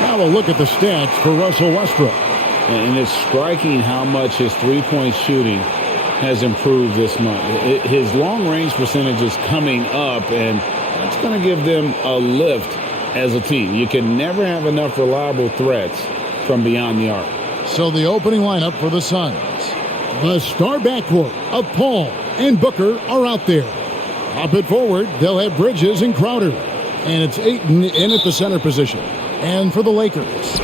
Now a look at the stats for Russell Westbrook. And it's striking how much his three-point shooting has improved this month. His long-range percentage is coming up, and that's going to give them a lift as a team. You can never have enough reliable threats from beyond the arc. So the opening lineup for the Suns. The star backcourt of Paul and Booker are out there. Up it forward, they'll have Bridges and Crowder. And it's Ayton in at the center position. And for the Lakers,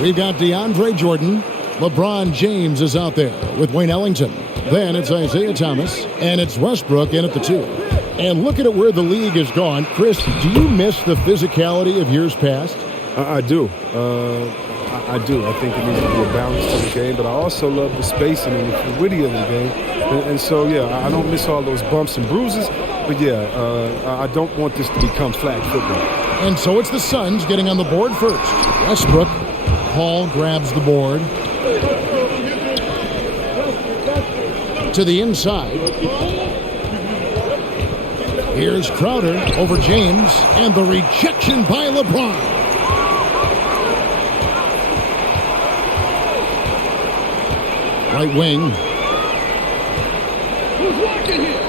we've got DeAndre Jordan. LeBron James is out there with Wayne Ellington. Then it's Isaiah Thomas. And it's Westbrook in at the 2. And looking at where the league has gone, Chris, do you miss the physicality of years past? I do. I do. I think it needs to be a balance to the game, but I also love the spacing and the fluidity of the game. And so, yeah, I don't miss all those bumps and bruises, but, yeah, I don't want this to become flag football. And so it's the Suns getting on the board first. Westbrook. Paul grabs the board. To the inside. Here's Crowder over James, and the rejection by LeBron. Right wing. Who's watching here?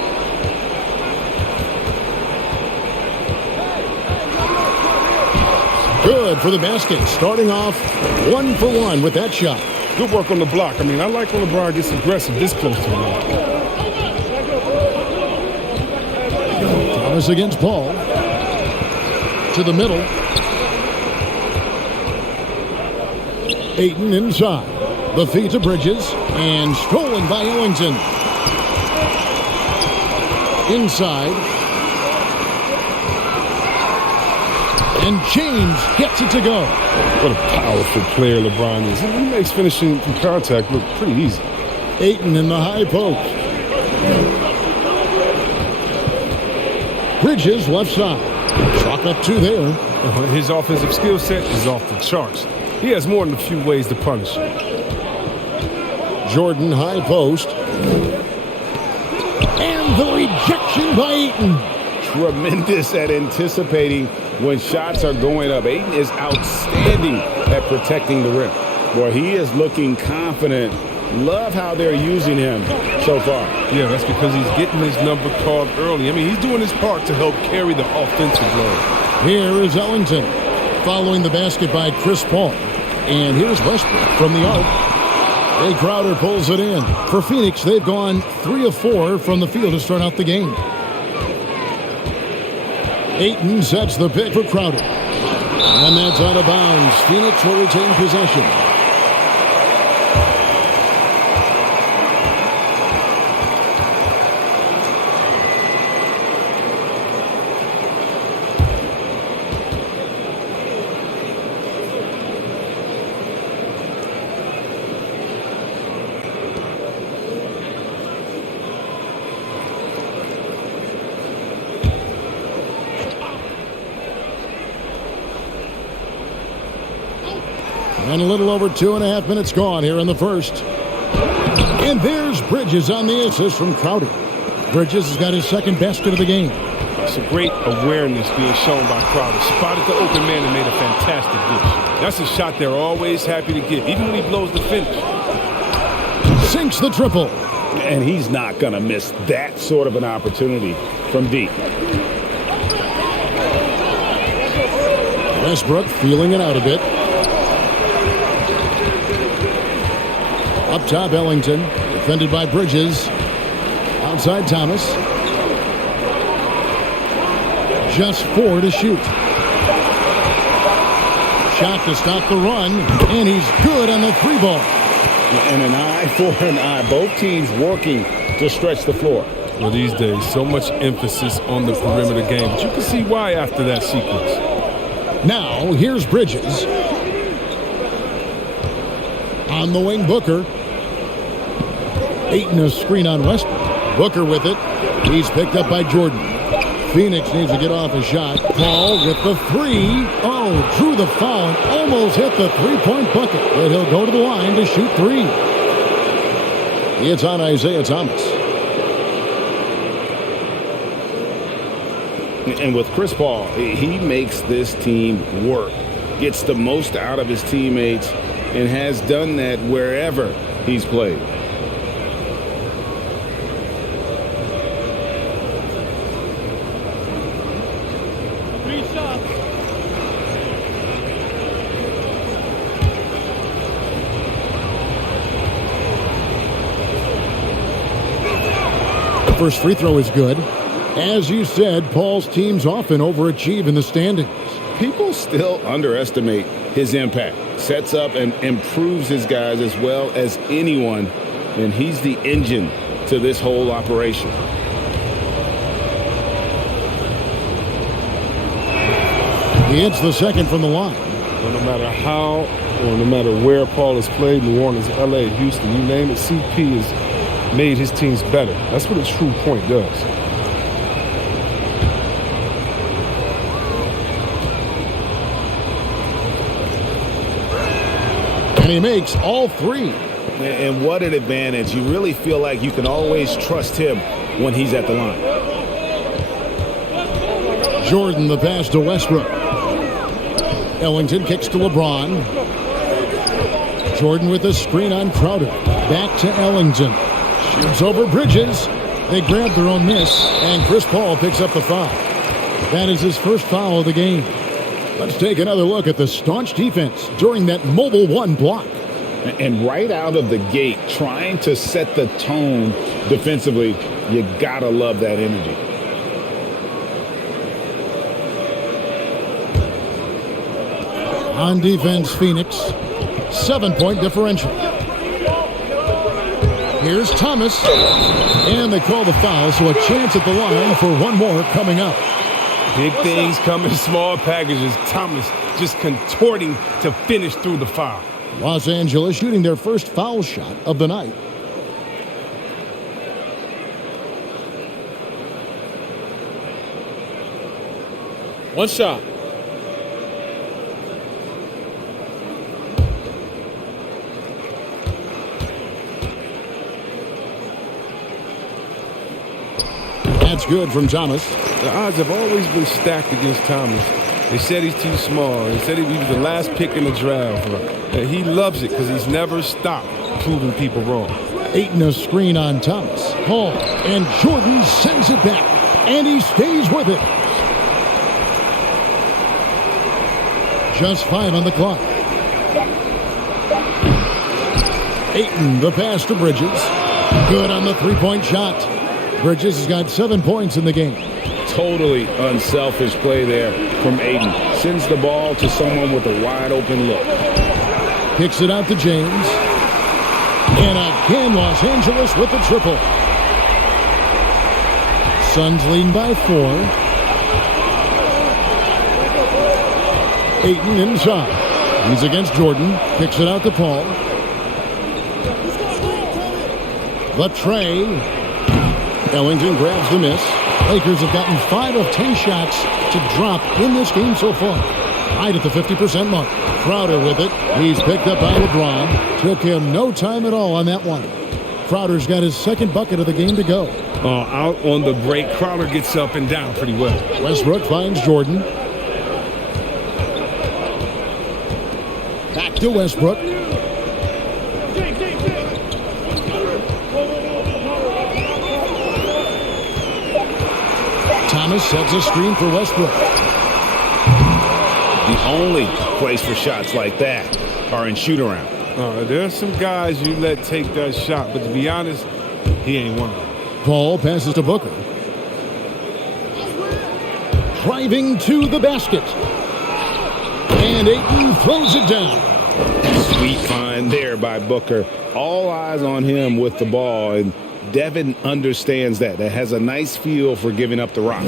Good for the basket. Starting off 1 for 1 with that shot. Good work on the block. I mean, I like when LeBron gets aggressive this close to him. Thomas against Paul. To the middle. Ayton inside. The feed to Bridges. And stolen by Ellington. Inside. And James gets it to go. What a powerful player LeBron is. He makes finishing from contact look pretty easy. Ayton in the high post. Bridges left side. Chalk up 2 there. His offensive skill set is off the charts. He has more than a few ways to punish him. Jordan high post. And the rejection by Ayton. Tremendous at anticipating when shots are going up. Ayton is outstanding at protecting the rim. Boy, he is looking confident. Love how they're using him so far. Yeah, that's because he's getting his number called early. I mean, he's doing his part to help carry the offensive load. Here is Ellington following the basket by Chris Paul. And here's Westbrook from the arc. Jay Crowder pulls it in. For Phoenix, they've gone 3 of 4 from the field to start out the game. Ayton sets the pick for Crowder. And that's out of bounds. Phoenix will retain possession. And a little over 2.5 minutes gone here in the first. And there's Bridges on the assist from Crowder. Bridges has got his second basket of the game. It's a great awareness being shown by Crowder. Spotted the open man and made a fantastic dish. That's a shot they're always happy to give, even when he blows the finish. Sinks the triple. And he's not going to miss that sort of an opportunity from deep. Westbrook feeling it out a bit. Up top, Ellington, defended by Bridges. Outside, Thomas. Just 4 to shoot. Shot to stop the run, and he's good on the 3 ball. And an eye for an eye. Both teams working to stretch the floor. Well, these days, so much emphasis on the perimeter game, but you can see why after that sequence. Now, here's Bridges. On the wing, Booker. Ayton a screen on Westbrook. Booker with it. He's picked up by Jordan. Phoenix needs to get off a shot. Paul with the 3. Oh, drew the foul and almost hit the 3-point bucket. But he'll go to the line to shoot 3. It's on Isaiah Thomas. And with Chris Paul, he makes this team work. gets the most out of his teammates, and has done that wherever he's played. First free throw is good. As you said, Paul's teams often overachieve in the standings. People still underestimate his impact. Sets up and improves his guys as well as anyone, and he's the engine to this whole operation. He hits the second from the line. Well, no matter how or no matter where Paul has played, New Orleans, LA, Houston, you name it, CP has made his teams better. That's what a true point does. And he makes all three. And what an advantage. You really feel like you can always trust him when he's at the line. Jordan the pass to Westbrook. Ellington kicks to LeBron. Jordan with a screen on Crowder. Back to Ellington. Shoots over Bridges. They grab their own miss, and Chris Paul picks up the foul. That is his first foul of the game. Let's take another look at the staunch defense during that mobile one block. And right out of the gate, trying to set the tone defensively, you gotta love that energy. On defense, Phoenix. 7-point differential. Here's Thomas. And they call the foul, so a chance at the line for one more coming up. Big things come in small packages. Thomas just contorting to finish through the foul. Los Angeles shooting their first foul shot of the night. One shot. That's good from Thomas. The odds have always been stacked against Thomas. They said he's too small. They said he was the last pick in the draft. He loves it because he's never stopped proving people wrong. Ayton a screen on Thomas. Paul and Jordan sends it back, and he stays with it. Just 5 on the clock. Ayton the pass to Bridges. Good on the three-point shot. Bridges has got 7 points in the game. Totally unselfish play there from Ayton. Sends the ball to someone with a wide open look. Kicks it out to James. And again, Los Angeles with the triple. Suns leading by 4. Ayton inside. He's against Jordan. Kicks it out to Paul. The tray. Ellington grabs the miss. Lakers have gotten 5 of 10 shots to drop in this game so far. Right at the 50% mark. Crowder with it. He's picked up by LeBron. Took him no time at all on that one. Crowder's got his second bucket of the game to go. Out on the break, Crowder gets up and down pretty well. Westbrook finds Jordan. Back to Westbrook. Thomas sets a screen for Westbrook. The only place for shots like that are in shoot-around. There are some guys you let take that shot, but to be honest, he ain't one of them. Paul passes to Booker. Driving to the basket. And Ayton throws it down. Sweet find there by Booker. All eyes on him with the ball, and Devin understands that. That has a nice feel for giving up the rock.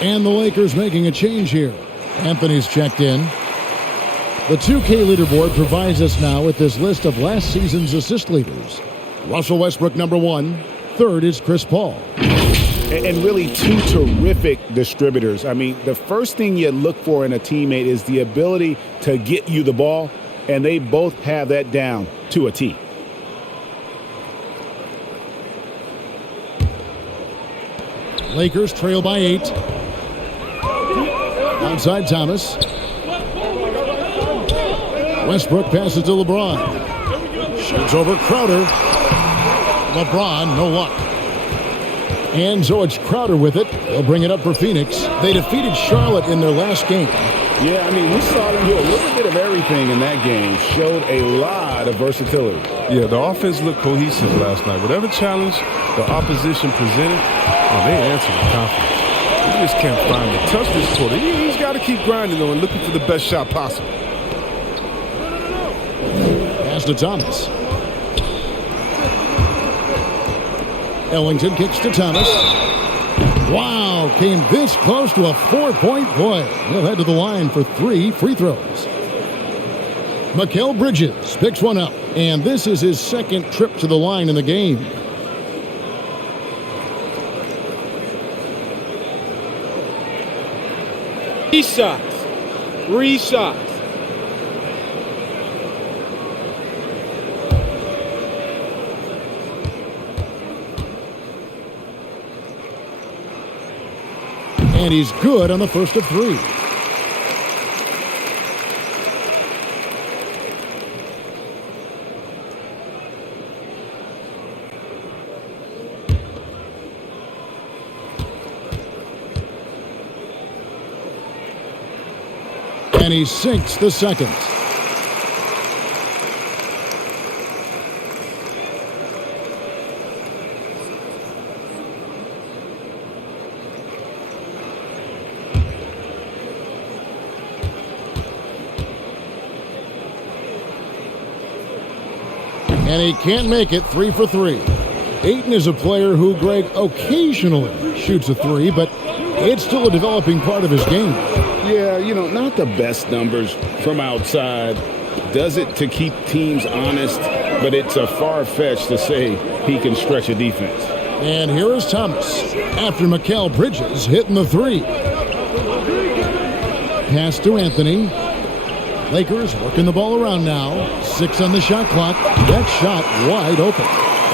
And the Lakers making a change here. Anthony's checked in. The 2K leaderboard provides us now with this list of last season's assist leaders. Russell Westbrook, number 1. Third is Chris Paul. And really two terrific distributors. I mean, the first thing you look for in a teammate is the ability to get you the ball, and they both have that down to a T. Lakers trail by 8. Outside Thomas. Westbrook passes to LeBron. Shoots over Crowder. LeBron, no luck. And so it's Crowder with it. They'll bring it up for Phoenix. They defeated Charlotte in their last game. Yeah, I mean, we saw them do a little bit of everything in that game. Showed a lot of versatility. Yeah, the offense looked cohesive last night. Whatever challenge the opposition presented, they answered with confidence. He just can't find the touch this quarter. He's got to keep grinding, though, and looking for the best shot possible. Pass to Thomas. Ellington kicks to Thomas. Wow, came this close to a 4-point play. He'll head to the line for 3 free throws. Mikal Bridges picks one up, and this is his second trip to the line in the game. Three shots. And he's good on the first of 3. And he sinks the second. And he can't make it. 3 for 3. Ayton is a player who, Greg, occasionally shoots a 3, but it's still a developing part of his game. Yeah, not the best numbers from outside. Does it to keep teams honest, but it's a far-fetched to say he can stretch a defense. And here is Thomas after Mikal Bridges hitting the 3. Pass to Anthony. Lakers working the ball around now. 6 on the shot clock. That shot wide open.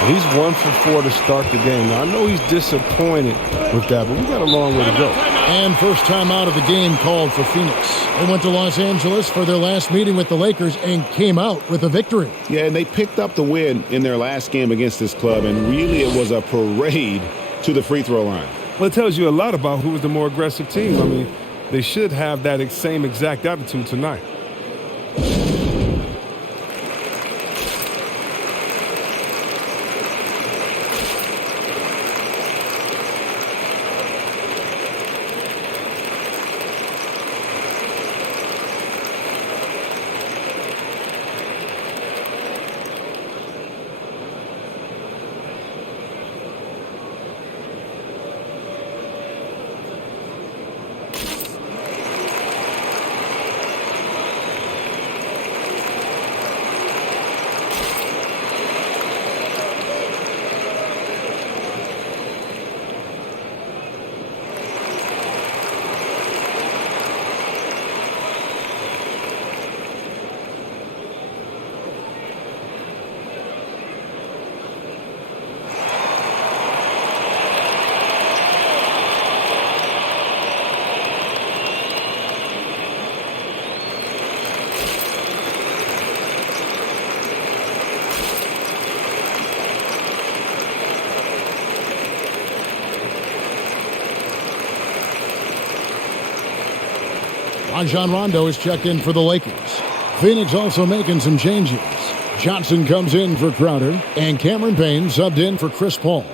He's 1 for 4 to start the game. Now, I know he's disappointed with that, but we got a long way to go. And first time out of the game called for Phoenix. They went to Los Angeles for their last meeting with the Lakers and came out with a victory. Yeah, and they picked up the win in their last game against this club, and really it was a parade to the free throw line. Well, it tells you a lot about who was the more aggressive team. I mean, they should have that same exact attitude tonight. Rajon Rondo is checked in for the Lakers. Phoenix also making some changes. Johnson comes in for Crowder, and Cameron Payne subbed in for Chris Paul.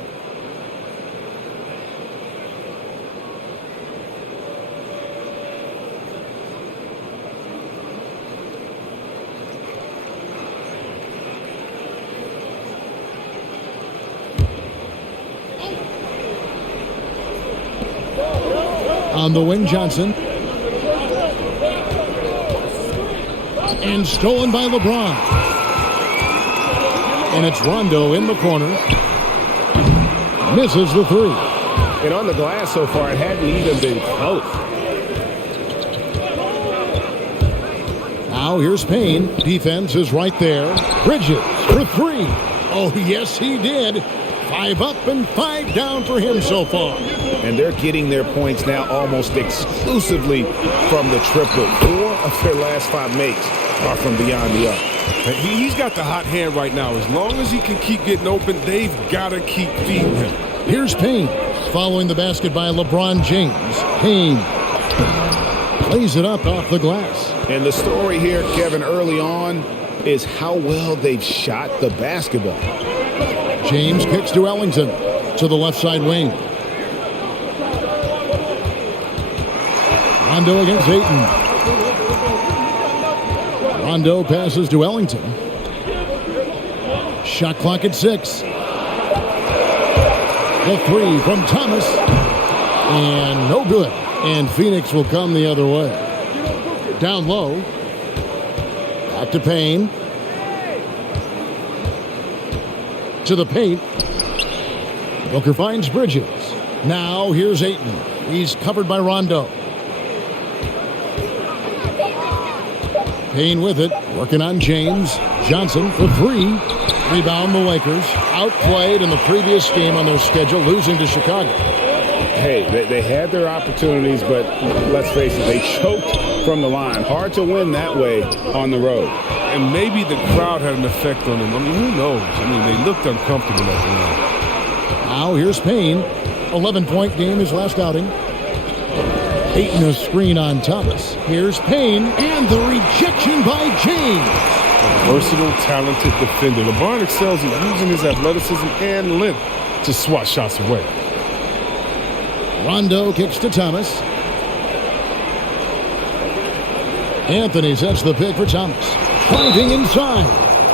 On the wing, Johnson. And stolen by LeBron. And it's Rondo in the corner. Misses the three. And on the glass so far, it hadn't even been close. Now here's Payne. Defense is right there. Bridges for three. Oh, yes, he did. 5 up and 5 down for him so far. And they're getting their points now almost exclusively from the triple. 4 of their last 5 makes are from beyond the arc. He's got the hot hand right now. As long as he can keep getting open, they've got to keep feeding him. Here's Payne. Following the basket by LeBron James. Payne lays it up off the glass. And the story here, Kevin, early on is how well they've shot the basketball. James kicks to Ellington to the left side wing. Rondo against Ayton. Rondo passes to Ellington. Shot clock at 6. The three from Thomas. And no good. And Phoenix will come the other way. Down low. Back to Payne. To the paint. Booker finds Bridges. Now here's Ayton. He's covered by Rondo. Payne with it. Working on James. Johnson for 3. Rebound the Lakers. Outplayed in the previous game on their schedule, losing to Chicago. Hey, they had their opportunities, but let's face it, they choked from the line. Hard to win that way on the road. And maybe the crowd had an effect on them. I mean, who knows? I mean, they looked uncomfortable at the line. Now here's Payne. 11-point game his last outing. Ayton a screen on Thomas. Here's Payne and the rejection by James. A versatile, talented defender. LeBron excels at using his athleticism and length to swat shots away. Rondo kicks to Thomas. Anthony sets the pick for Thomas. Driving inside.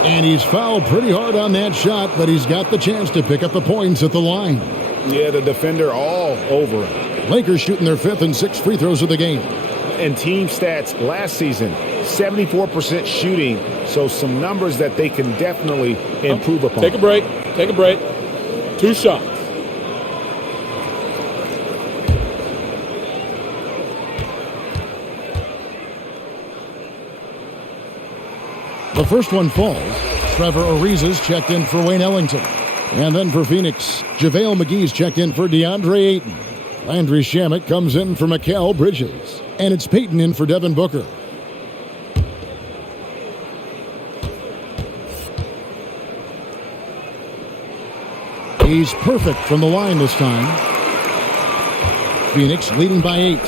And he's fouled pretty hard on that shot, but he's got the chance to pick up the points at the line. Yeah, the defender all over him. Lakers shooting their 5th and 6th free throws of the game. And team stats last season, 74% shooting. So some numbers that they can definitely improve upon. Take a break. Take a break. 2 shots. The first one falls. Trevor Ariza's checked in for Wayne Ellington. And then for Phoenix, JaVale McGee's checked in for DeAndre Ayton. Landry Shamet comes in for Mikal Bridges. And it's Payton in for Devin Booker. He's perfect from the line this time. Phoenix leading by 8.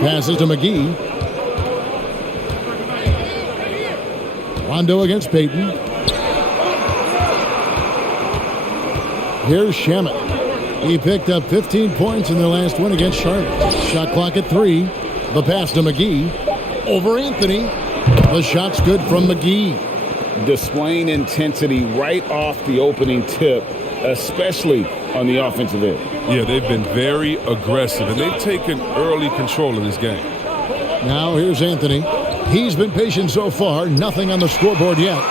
Passes to McGee. Rondo against Payton. Here's Shamet. He picked up 15 points in their last win against Charlotte. Shot clock at 3. The pass to McGee. Over Anthony. The shot's good from McGee. Displaying intensity right off the opening tip, especially on the offensive end. Yeah, they've been very aggressive, and they've taken early control of this game. Now here's Anthony. He's been patient so far. Nothing on the scoreboard yet.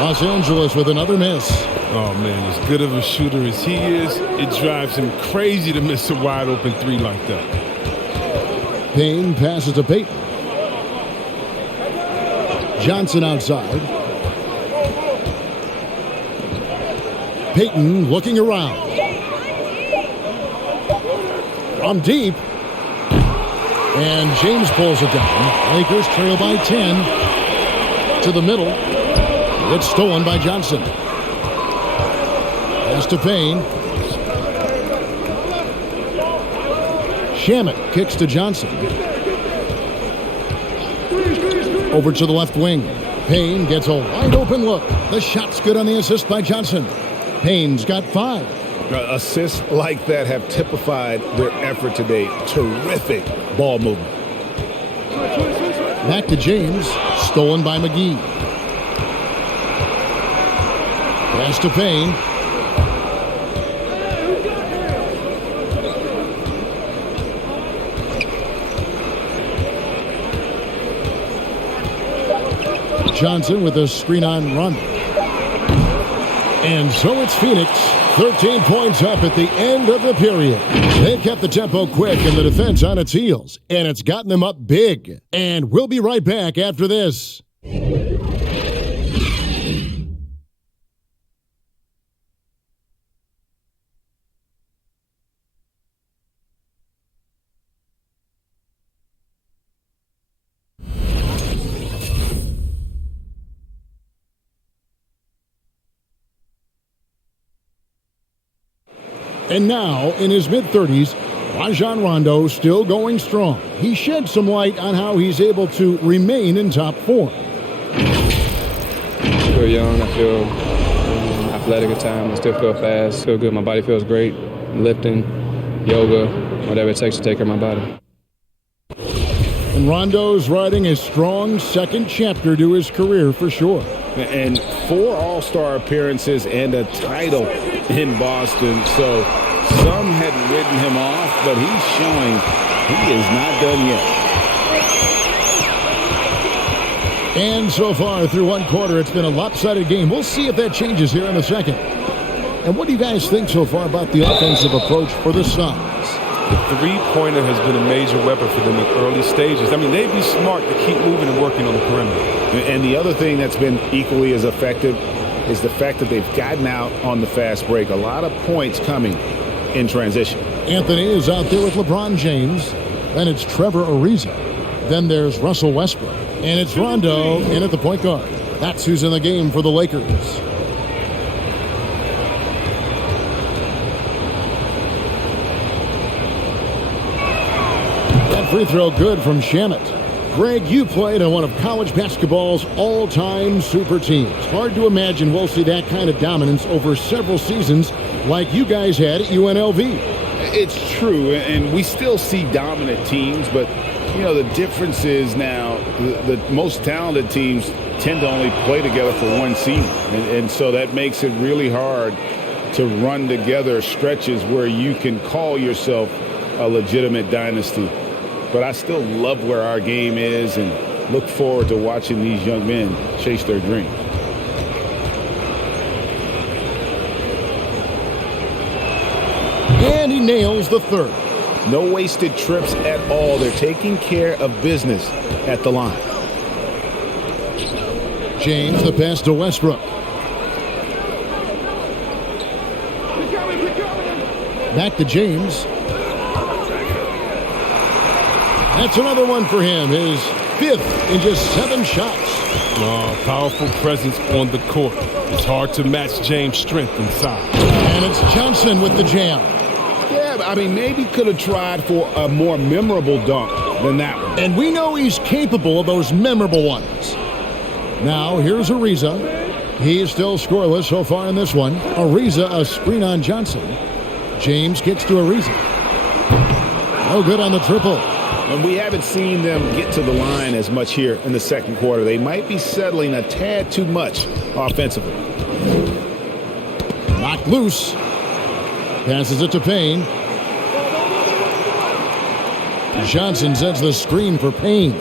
Los Angeles with another miss. Oh, man, as good of a shooter as he is, it drives him crazy to miss a wide-open 3 like that. Payne passes to Payton. Johnson outside. Payton looking around. From deep. And James pulls it down. Lakers trail by 10. To the middle. It's stolen by Johnson. Pass to Payne. Shamet kicks to Johnson. Over to the left wing. Payne gets a wide open look. The shot's good on the assist by Johnson. Payne's got 5. Assists like that have typified their effort today. Terrific ball movement. Back to James. Stolen by McGee. Pass to Payne. Johnson with a screen on Rondo. And so it's Phoenix, 13 points up at the end of the period. They've kept the tempo quick and the defense on its heels, and it's gotten them up big. And we'll be right back after this. And now, in his mid-30s, Rajon Rondo still going strong. He shed some light on how he's able to remain in top form. I feel young. I feel athletic at times. I still feel fast. Feel good. My body feels great. Lifting, yoga, whatever it takes to take care of my body. And Rondo's writing a strong second chapter to his career for sure. And 4 All-Star appearances and a title in Boston. So some had written him off, but he's showing he is not done yet. And so far through one quarter, it's been a lopsided game. We'll see if that changes here in a second. And what do you guys think so far about the offensive approach for the Suns? The three-pointer has been a major weapon for them in early stages. I mean, they'd be smart to keep moving and working on the perimeter. And the other thing that's been equally as effective is the fact that they've gotten out on the fast break. A lot of points coming in transition. Anthony is out there with LeBron James. Then it's Trevor Ariza. Then there's Russell Westbrook. And it's Rondo in at the point guard. That's who's in the game for the Lakers. Free throw good from Shamet. Greg, you played on one of college basketball's all-time super teams. Hard to imagine we'll see that kind of dominance over several seasons like you guys had at UNLV. It's true, and we still see dominant teams, but, you know, the difference is now the most talented teams tend to only play together for one season, and so that makes it really hard to run together stretches where you can call yourself a legitimate dynasty. But I still love where our game is and look forward to watching these young men chase their dream. And he nails the third. No wasted trips at all. They're taking care of business at the line. James, the pass to Westbrook. Back to James. That's another one for him. His 5th in just 7 shots. Powerful presence on the court. It's hard to match James' strength inside. And it's Johnson with the jam. Yeah, I mean, maybe could have tried for a more memorable dunk than that one. And we know he's capable of those memorable ones. Now, here's Ariza. He's still scoreless so far in this one. Ariza, a screen on Johnson. James kicks to Ariza. No good on the triple. And we haven't seen them get to the line as much here in the second quarter. They might be settling a tad too much offensively. Knocked loose. Passes it to Payne. Johnson sets the screen for Payne.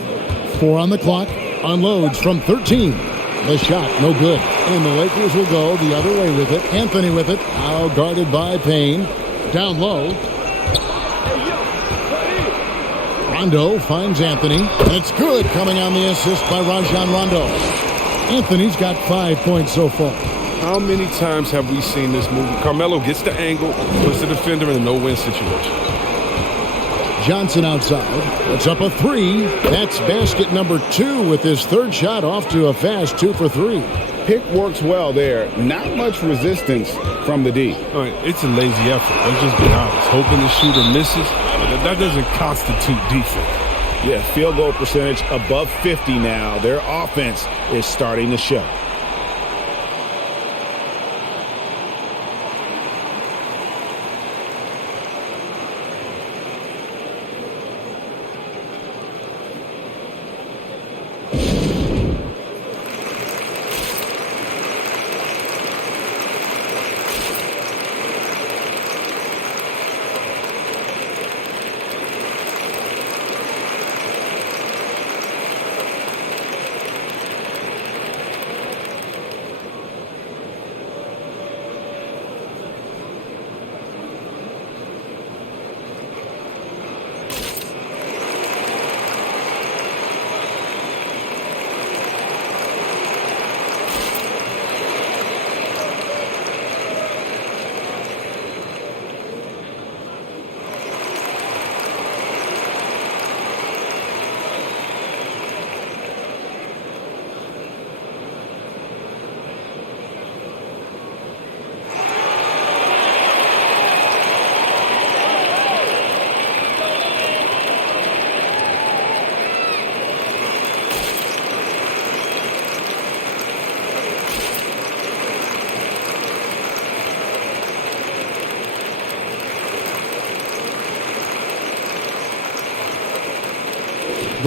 4 on the clock. Unloads from 13. The shot, no good. And the Lakers will go the other way with it. Anthony with it. Now guarded by Payne. Down low. Rondo finds Anthony. It's good, coming on the assist by Rajon Rondo. Anthony's got 5 points so far. How many times have we seen this movie? Carmelo gets the angle, puts the defender in a no-win situation. Johnson outside. It's up a 3. That's basket number 2 with his 3rd shot off to a fast 2 for 3. Pick works well there. Not much resistance from the D. All right, it's a lazy effort. Let's just be honest. Hoping the shooter misses, that doesn't constitute defense. Yeah, field goal percentage above 50 now. Their offense is starting to show.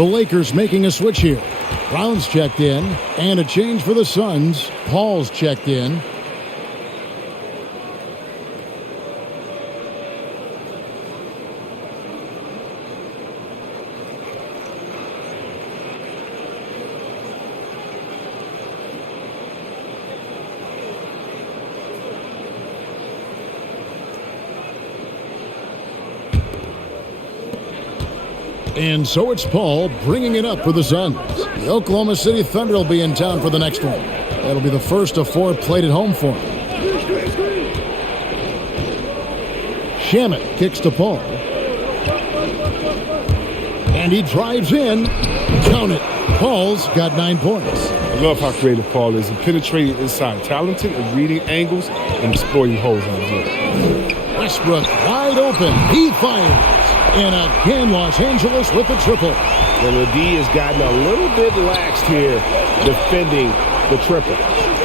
The Lakers making a switch here. Brown's checked in, and a change for the Suns. Paul's checked in. And so it's Paul bringing it up for the Suns. The Oklahoma City Thunder will be in town for the next one. That'll be the first of 4 played at home for him. Shamet kicks to Paul. And he drives in. Count it. Paul's got 9 points. I love how creative Paul is. He penetrating inside, talented at reading angles and exploiting holes in the game. Westbrook wide open. He fires. And again, Los Angeles with the triple. And the D has gotten a little bit laxed here defending the triple.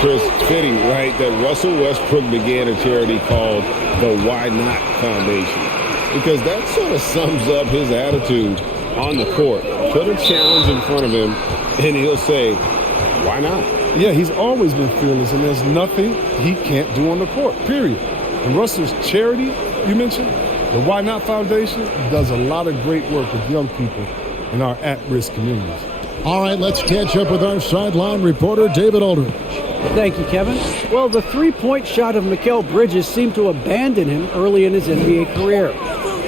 Chris, fitting, right, that Russell Westbrook began a charity called the Why Not Foundation. Because that sort of sums up his attitude on the court. Put a challenge in front of him, and he'll say, why not? Yeah, he's always been fearless, and there's nothing he can't do on the court, period. And Russell's charity, you mentioned, the Why Not Foundation does a lot of great work with young people in our at-risk communities. All right, let's catch up with our sideline reporter, David Aldridge. Thank you, Kevin. Well, the three-point shot of Mikal Bridges seemed to abandon him early in his NBA career.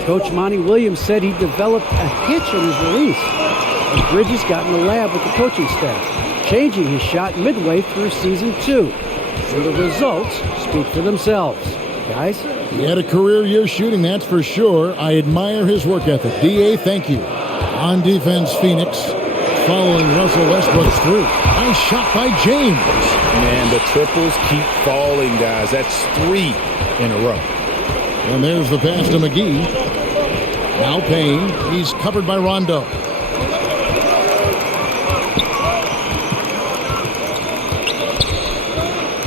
Coach Monty Williams said he developed a hitch in his release. And Bridges got in the lab with the coaching staff, changing his shot midway through season 2. And the results speak for themselves. Guys? He had a career year shooting, that's for sure. I admire his work ethic. D.A., thank you. On defense, Phoenix, following Russell Westbrook's three. Nice shot by James. Man, the triples keep falling, guys. That's 3 in a row. And there's the pass to McGee. Now Payne. He's covered by Rondo.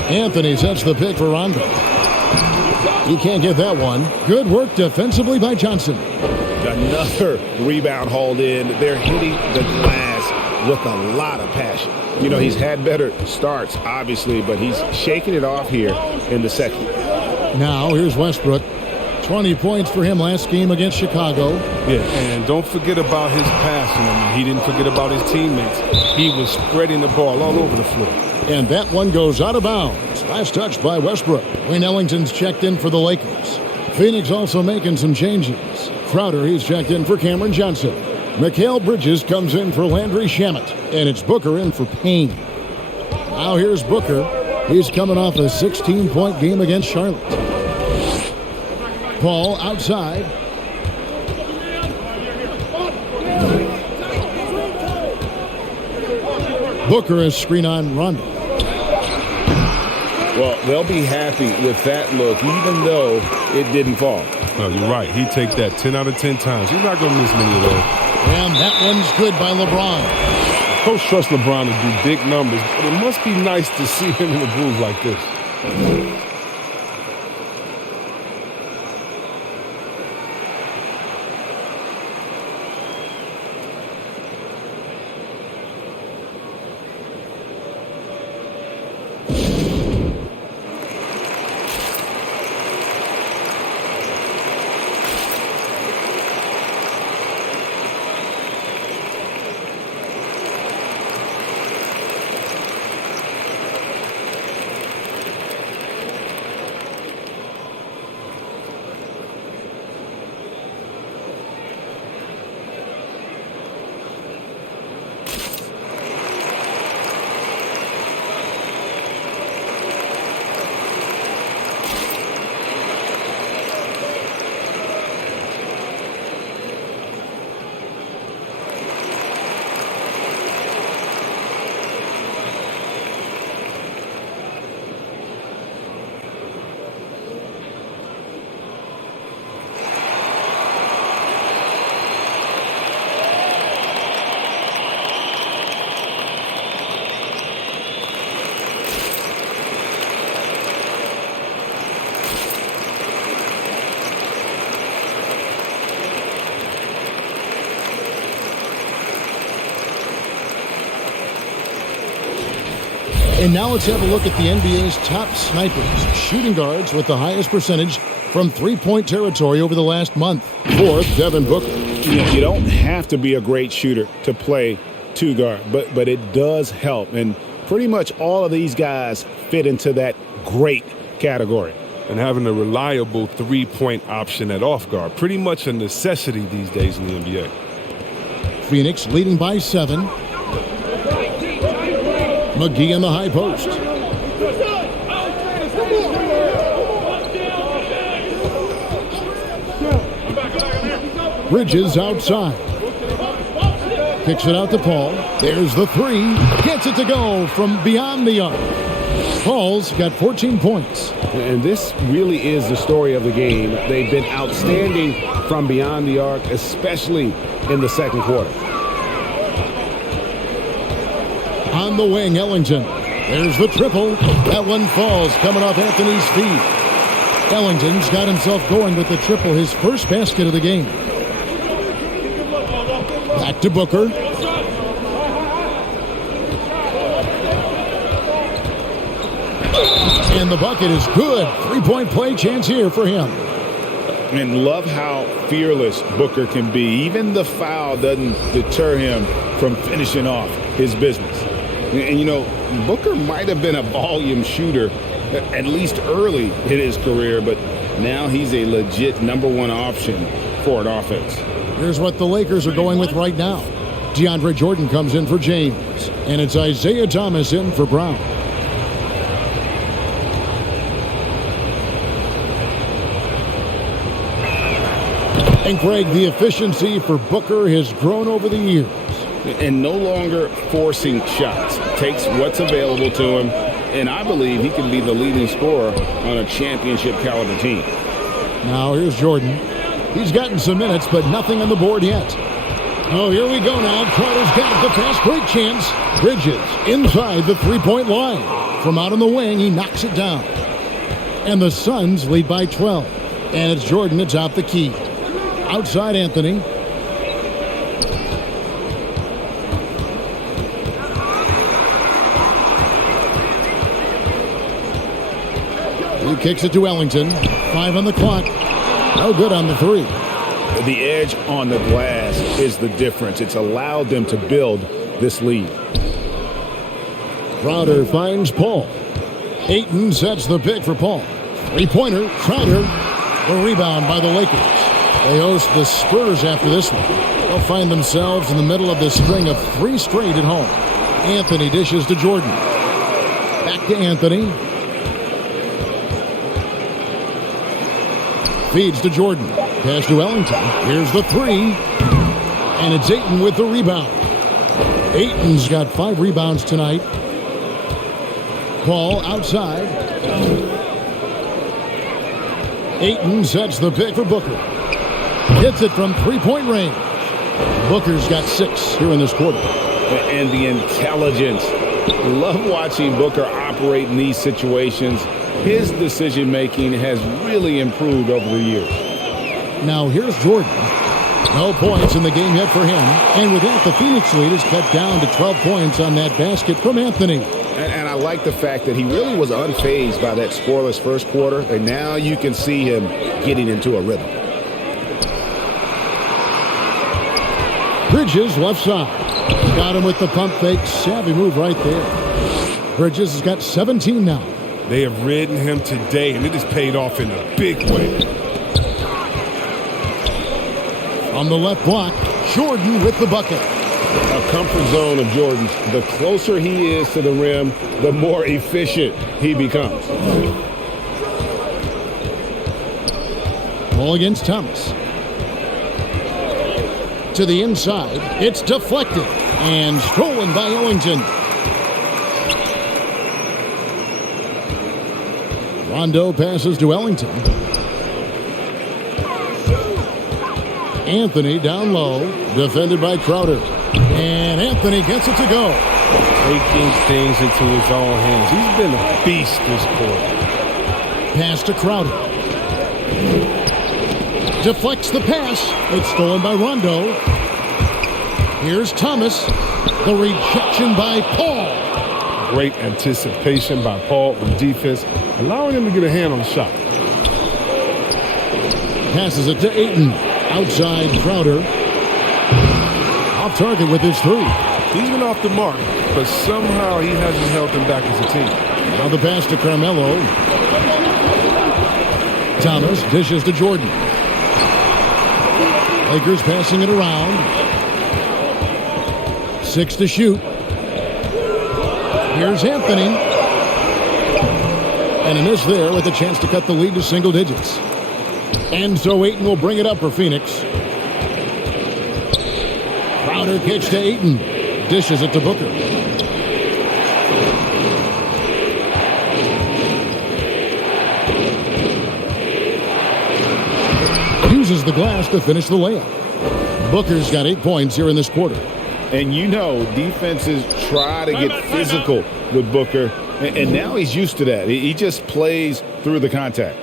Anthony sets the pick for Rondo. He can't get that one. Good work defensively by Johnson. Another rebound hauled in. They're hitting the glass with a lot of passion. You know, he's had better starts, obviously, but he's shaking it off here in the second. Now, here's Westbrook. 20 points for him last game against Chicago. Yeah, and don't forget about his passing. I mean, he didn't forget about his teammates. He was spreading the ball all over the floor. And that one goes out of bounds. Last touch by Westbrook. Wayne Ellington's checked in for the Lakers. Phoenix also making some changes. Crowder, he's checked in for Cameron Johnson. Mikal Bridges comes in for Landry Shamet. And it's Booker in for Payne. Now here's Booker. He's coming off a 16-point game against Charlotte. Paul outside. Booker is screen on Rondo. Well, they'll be happy with that look, even though it didn't fall. No, you're right. He takes that 10 out of 10 times. He's not going to miss many of those. And that one's good by LeBron. Coach trusts LeBron to do big numbers, but it must be nice to see him in a groove like this. And now let's have a look at the NBA's top snipers, shooting guards with the highest percentage from three-point territory over the last month. Fourth, Devin Booker. You don't have to be a great shooter to play two guard, but it does help. And pretty much all of these guys fit into that great category. And having a reliable three-point option at off guard, pretty much a necessity these days in the NBA. Phoenix leading by 7. McGee in the high post. Bridges outside. Kicks it out to Paul. There's the three. Gets it to go from beyond the arc. Paul's got 14 points. And this really is the story of the game. They've been outstanding from beyond the arc, especially in the second quarter. On the wing, Ellington. There's the triple. That one falls, coming off Anthony's feet. Ellington's got himself going with the triple, his first basket of the game. Back to Booker. And the bucket is good. Three-point play chance here for him. And love how fearless Booker can be. Even the foul doesn't deter him from finishing off his business. And, you know, Booker might have been a volume shooter, at least early in his career, but now he's a legit number one option for an offense. Here's what the Lakers are going with right now. DeAndre Jordan comes in for James, and it's Isaiah Thomas in for Brown. And Greg, the efficiency for Booker has grown over the years. And no longer forcing shots. Takes what's available to him, and I believe he can be the leading scorer on a championship caliber team. Now here's Jordan. He's gotten some minutes, but nothing on the board yet. Oh, here we go now. Crowder's got the fast break chance. Bridges inside the three-point line. From out on the wing, he knocks it down. And the Suns lead by 12. And it's Jordan to top the key. Outside Anthony. He kicks it to Ellington. 5 on the clock. No good on the three. The edge on the glass is the difference. It's allowed them to build this lead. Crowder finds Paul. Ayton sets the pick for Paul. Three-pointer, Crowder. The rebound by the Lakers. They host the Spurs after this one. They'll find themselves in the middle of this string of 3 straight at home. Anthony dishes to Jordan. Back to Anthony. Feeds to Jordan. Pass to Ellington. Here's the three. And it's Ayton with the rebound. Ayton's got 5 rebounds tonight. Paul outside. Ayton sets the pick for Booker. Hits it from three-point range. Booker's got 6 here in this quarter. And the intelligence. Love watching Booker operate in these situations. His decision-making has really improved over the years. Now here's Jordan. No points in the game yet for him. And with that, the Phoenix lead is cut down to 12 points on that basket from Anthony. And I like the fact that he really was unfazed by that scoreless first quarter. And now you can see him getting into a rhythm. Bridges left side. Got him with the pump fake. Savvy move right there. Bridges has got 17 now. They have ridden him today, and it has paid off in a big way. On the left block, Jordan with the bucket. A comfort zone of Jordan's. The closer he is to the rim, the more efficient he becomes. Ball against Thomas. To the inside. It's deflected and stolen by Ellington. Rondo passes to Ellington. Anthony down low, defended by Crowder. And Anthony gets it to go. Taking things into his own hands. He's been a beast this quarter. Pass to Crowder. Deflects the pass. It's stolen by Rondo. Here's Thomas. The rejection by Paul. great anticipation by Paul on defense, allowing him to get a hand on the shot. Passes it to Ayton. Outside Crowder. Off target with his three. He's been off the mark, but somehow he hasn't held them back as a team. Now the pass to Carmelo. Thomas dishes to Jordan. Lakers passing it around. 6 to shoot. Here's Anthony. And a miss there with a chance to cut the lead to single digits. And so Ayton will bring it up for Phoenix. Crowder pitch to Ayton. Dishes it to Booker. Uses the glass to finish the layup. Booker's got 8 points here in this quarter. And you know, defenses try to get physical with Booker, and now he's used to that. He just plays through the contact.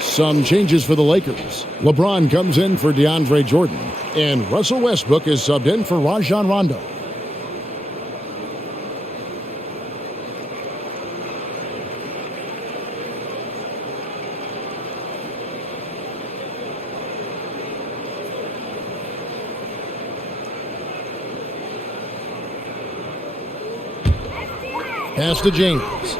Some changes for the Lakers. LeBron comes in for DeAndre Jordan, and Russell Westbrook is subbed in for Rajon Rondo. Pass to James.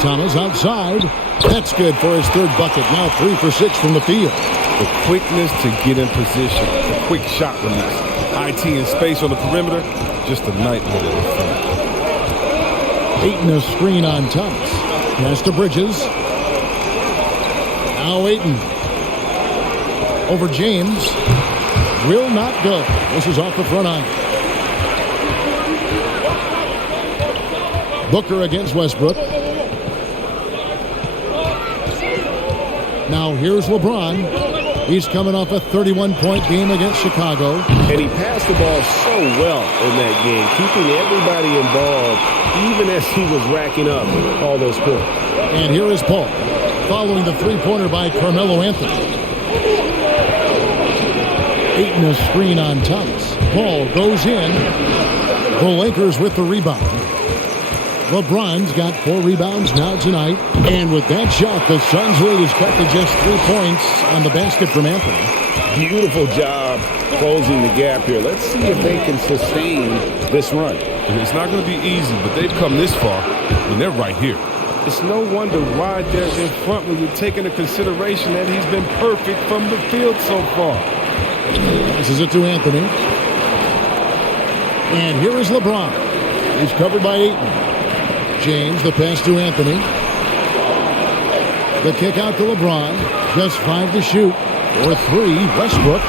Thomas outside. That's good for his third bucket. Now 3 for 6 from the field. The quickness to get in position, the quick shot release. IT in space on the perimeter, just a nightmare to defend. Ayton a screen on Thomas. Pass to Bridges. Now Ayton. Over James. Will not go. This is off the front iron. Booker against Westbrook. Now here's LeBron. He's coming off a 31-point game against Chicago. And he passed the ball so well in that game, keeping everybody involved, even as he was racking up all those points. And here is Paul, following the three-pointer by Carmelo Anthony. Ayton a screen on Thomas. Paul goes in. The Lakers with the rebound. LeBron's got 4 rebounds now tonight. And with that shot, the Suns' lead is cut to just 3 points on the basket from Anthony. Beautiful job closing the gap here. Let's see if they can sustain this run. It's not going to be easy, but they've come this far, and they're right here. It's no wonder why they're in front when you take into consideration that he's been perfect from the field so far. This is it to Anthony. And here is LeBron. He's covered by Ayton. James, the pass to Anthony. The kick out to LeBron. Just 5 to shoot. For 3, Westbrook.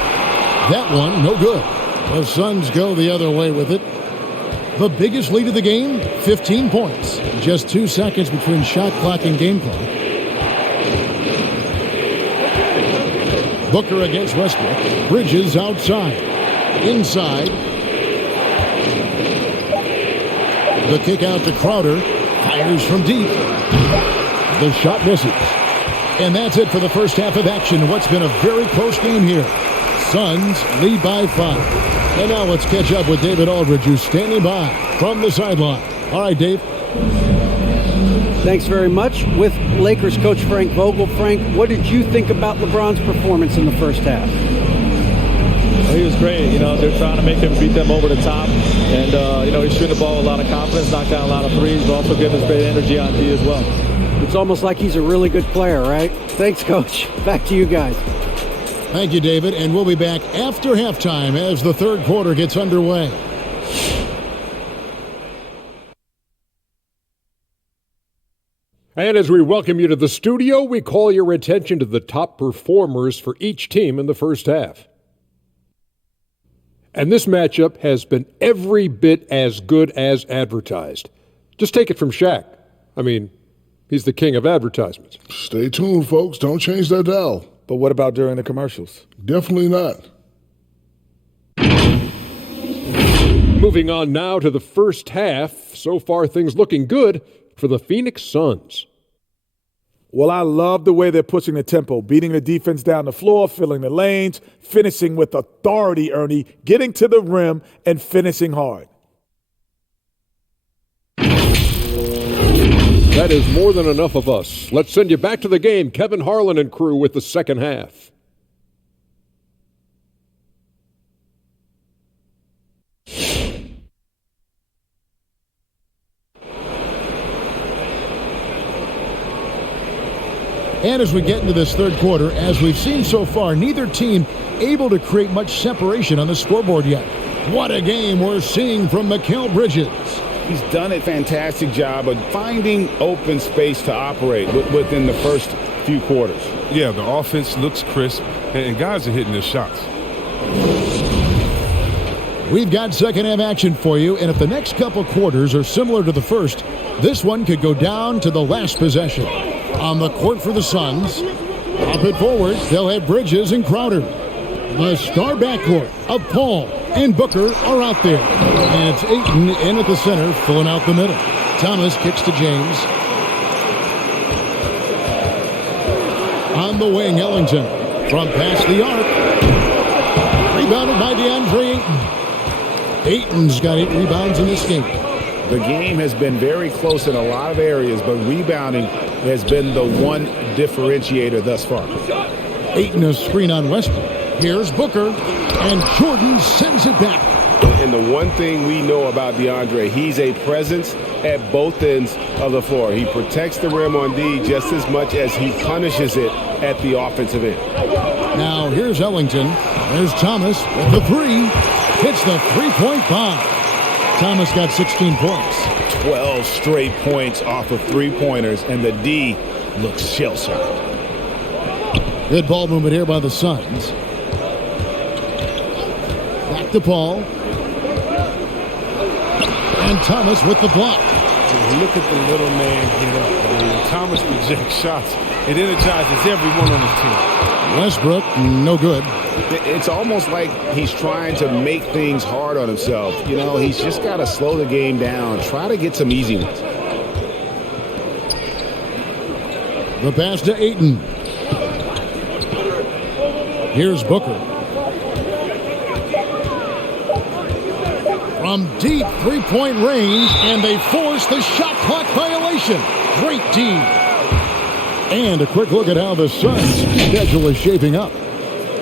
That one, no good. The Suns go the other way with it. The biggest lead of the game, 15 points. Just 2 seconds between shot clock and game clock. Booker against Westbrook. Bridges outside. Inside. The kick out to Crowder. Fires from deep. The shot misses. And that's it for the first half of action. What's been a very close game here. Suns lead by 5. And now let's catch up with David Aldridge, who's standing by from the sideline. All right, Dave. Thanks very much. With Lakers coach Frank Vogel. Frank, what did you think about LeBron's performance in the first half? Well, he was great. They're trying to make him beat them over the top. And, he's shooting the ball with a lot of confidence, knocked down a lot of threes, but also giving us great energy on D as well. It's almost like he's a really good player, right? Thanks, Coach. Back to you guys. Thank you, David. And we'll be back after halftime as the third quarter gets underway. And as we welcome you to the studio, we call your attention to the top performers for each team in the first half. And this matchup has been every bit as good as advertised. Just take it from Shaq. I mean, he's the king of advertisements. Stay tuned, folks. Don't change that dial. But what about during the commercials? Definitely not. Moving on now to the first half. So far, things looking good for the Phoenix Suns. Well, I love the way they're pushing the tempo, beating the defense down the floor, filling the lanes, finishing with authority, Ernie, getting to the rim and finishing hard. That is more than enough of us. Let's send you back to the game. Kevin Harlan and crew with the second half. And as we get into this third quarter, as we've seen so far, neither team able to create much separation on the scoreboard yet. What a game we're seeing from Mikal Bridges. He's done a fantastic job of finding open space to operate within the first few quarters. Yeah, the offense looks crisp, and guys are hitting their shots. We've got second half action for you, and if the next couple quarters are similar to the first, this one could go down to the last possession. On the court for the Suns, up it forward, they'll have Bridges and Crowder. The star backcourt of Paul and Booker are out there. And it's Ayton in at the center, filling out the middle. Thomas kicks to James. On the wing, Ellington from past the arc. Rebounded by DeAndre Ayton. Ayton's got 8 rebounds in this game. The game has been very close in a lot of areas, but rebounding has been the one differentiator thus far. Ayton a screen on Westbrook. Here's Booker, and Jordan sends it back. And the one thing we know about DeAndre, he's a presence at both ends of the floor. He protects the rim on D just as much as he punishes it at the offensive end. Now here's Ellington. There's Thomas with the 3. Hits the three-point bomb. Thomas got 16 points. 12 straight points off of three-pointers, and the D looks shell-shocked. Good ball movement here by the Suns. Back to Paul. And Thomas with the block. Look at the little man get up. I mean, Thomas rejects shots. It energizes everyone on his team. Westbrook, no good. It's almost like he's trying to make things hard on himself. He's just got to slow the game down, try to get some easy ones. The pass to Ayton. Here's Booker. From deep three-point range, and they force the shot clock violation. Great D. And a quick look at how the Suns' schedule is shaping up.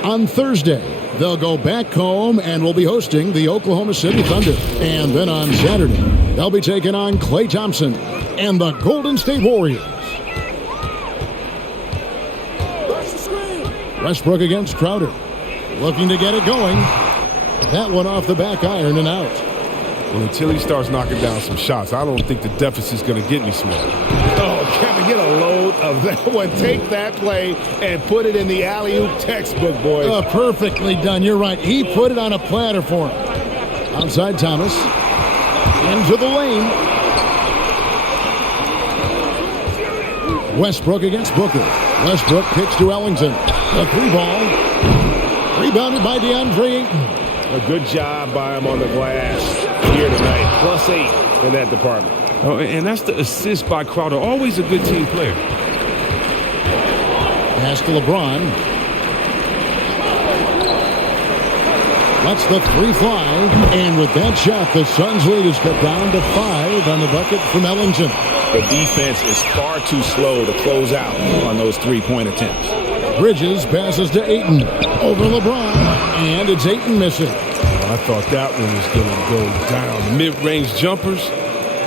On Thursday, they'll go back home and will be hosting the Oklahoma City Thunder. And then on Saturday, they'll be taking on Klay Thompson and the Golden State Warriors. Westbrook against Crowder. Looking to get it going. That one off the back iron and out. Well, until he starts knocking down some shots, I don't think the deficit's going to get any smaller. Oh, Kevin, get a load of that one. Take that play and put it in the alley-oop textbook, boys. Perfectly done. You're right. He put it on a platter for him. Outside Thomas. Into the lane. Westbrook against Booker. Westbrook kicks to Ellington. The 3-ball. Rebounded by DeAndre Ayton. A good job by him on the glass here tonight. +8 in that department. Oh, and that's the assist by Crowder. Always a good team player. Pass to LeBron. Lets the three fly. And with that shot, the Suns' lead is cut down to 5 on the bucket from Ellington. The defense is far too slow to close out on those three-point attempts. Bridges passes to Ayton. Over LeBron. And it's Ayton missing. I thought that one was going to go down. The mid-range jumpers.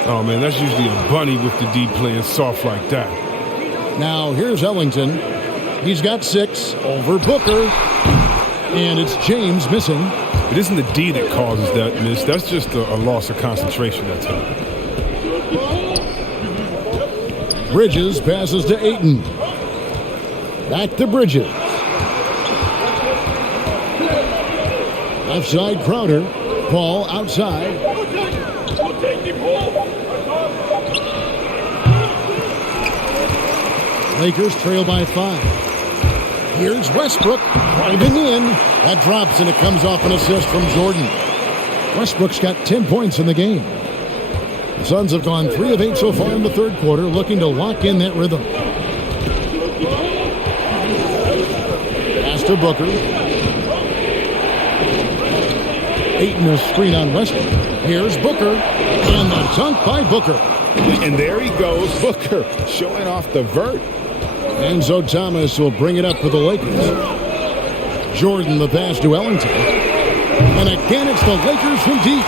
Oh, man, that's usually a bunny with the D playing soft like that. Now, here's Ellington. He's got 6 over Booker. And it's James missing. It isn't the D that causes that miss. That's just a loss of concentration that time. Bridges passes to Ayton. Back to Bridges. Left side, Crowder. Paul outside. Lakers trail by 5. Here's Westbrook driving in. That drops and it comes off an assist from Jordan. Westbrook's got 10 points in the game. The Suns have gone 3 of 8 so far in the third quarter, looking to lock in that rhythm. Pass to Booker. Ayton a screen on Westbrook. Here's Booker. And the dunk by Booker. And there he goes, Booker, showing off the vert. Enzo Thomas will bring it up for the Lakers. Jordan the pass to Ellington. And again, it's the Lakers from deep.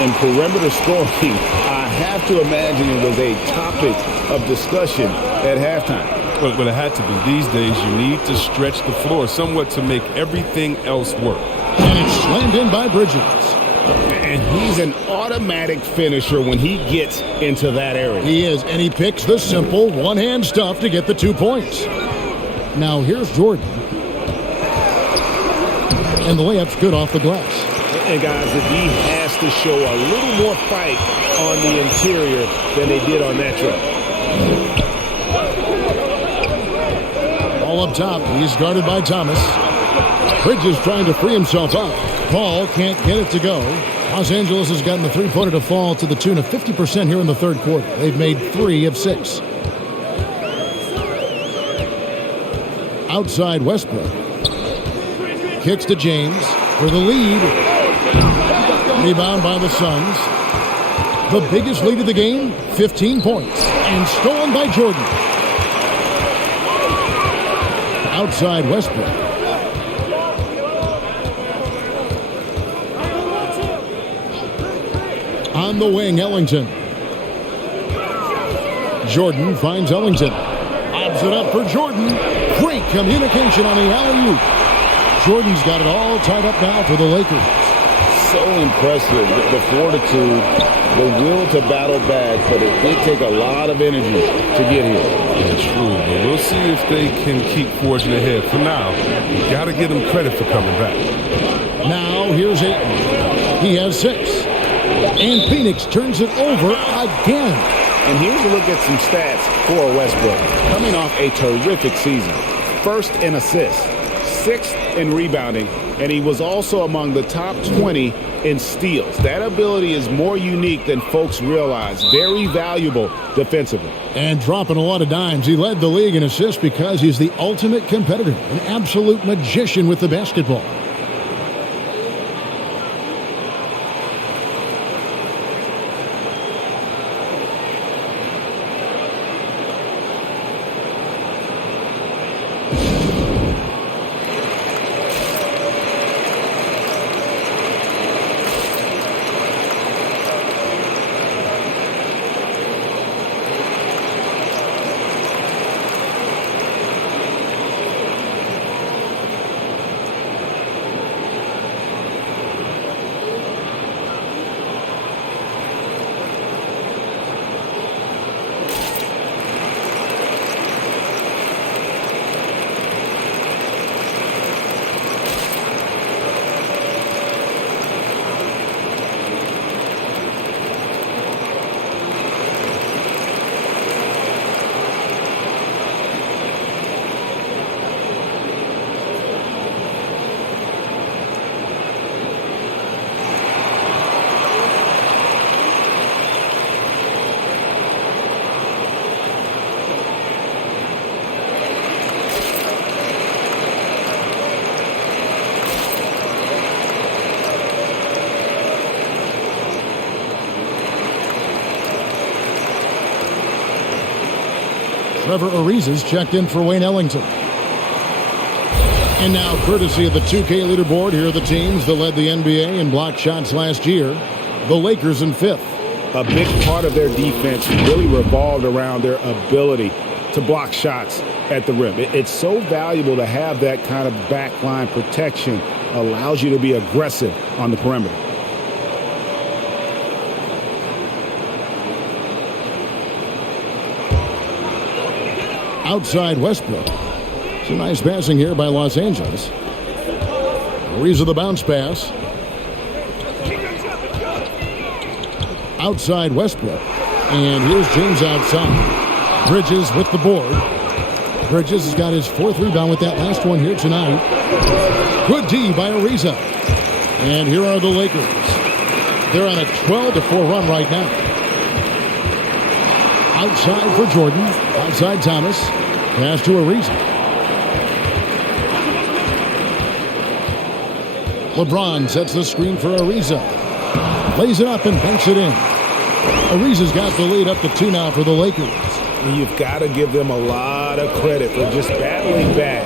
And perimeter scoring, I have to imagine it was a topic of discussion at halftime. Well, it had to be. These days, you need to stretch the floor somewhat to make everything else work. And it's slammed in by Bridges. And he's an automatic finisher when he gets into that area. He is, and he picks the simple one-hand stuff to get the 2 points. Now here's Jordan. And the layup's good off the glass. And guys, the D has to show a little more fight on the interior than they did on that trip. All up top, he's guarded by Thomas. Bridges trying to free himself up. Paul can't get it to go. Los Angeles has gotten the three-pointer to fall to the tune of 50% here in the third quarter. They've made 3 of 6. Outside Westbrook. Kicks to James for the lead. Rebound by the Suns. The biggest lead of the game, 15 points. And stolen by Jordan. Outside Westbrook. On the wing, Ellington. Jordan finds Ellington. Lobs it up for Jordan. Great communication on the alley-oop. Jordan's got it all tied up now for the Lakers. So impressive, the fortitude, the will to battle back, but it did take a lot of energy to get here. Yeah, true, but we'll see if they can keep forging ahead. For now, you got to give them credit for coming back. Now, here's Ayton. He has 6. And Phoenix turns it over again. And here's a look at some stats for Westbrook. Coming off a terrific season. 1st in assists, 6th in rebounding, and he was also among the top 20 in steals. That ability is more unique than folks realize. Very valuable defensively. And dropping a lot of dimes. He led the league in assists because he's the ultimate competitor. An absolute magician with the basketball. Trevor Ariza's checked in for Wayne Ellington. And now, courtesy of the 2K leaderboard, here are the teams that led the NBA in block shots last year. The Lakers in 5th. A big part of their defense really revolved around their ability to block shots at the rim. It's so valuable to have that kind of backline protection. Allows you to be aggressive on the perimeter. Outside Westbrook. Some nice passing here by Los Angeles. Ariza the bounce pass. Outside Westbrook. And here's James outside. Bridges with the board. Bridges has got his 4th rebound with that last one here tonight. Good D by Ariza. And here are the Lakers. They're on a 12-4 run right now. Outside for Jordan. Outside Thomas. Pass to Ariza. LeBron sets the screen for Ariza. Lays it up and banks it in. Ariza's got the lead up to 2 now for the Lakers. And you've got to give them a lot of credit for just battling back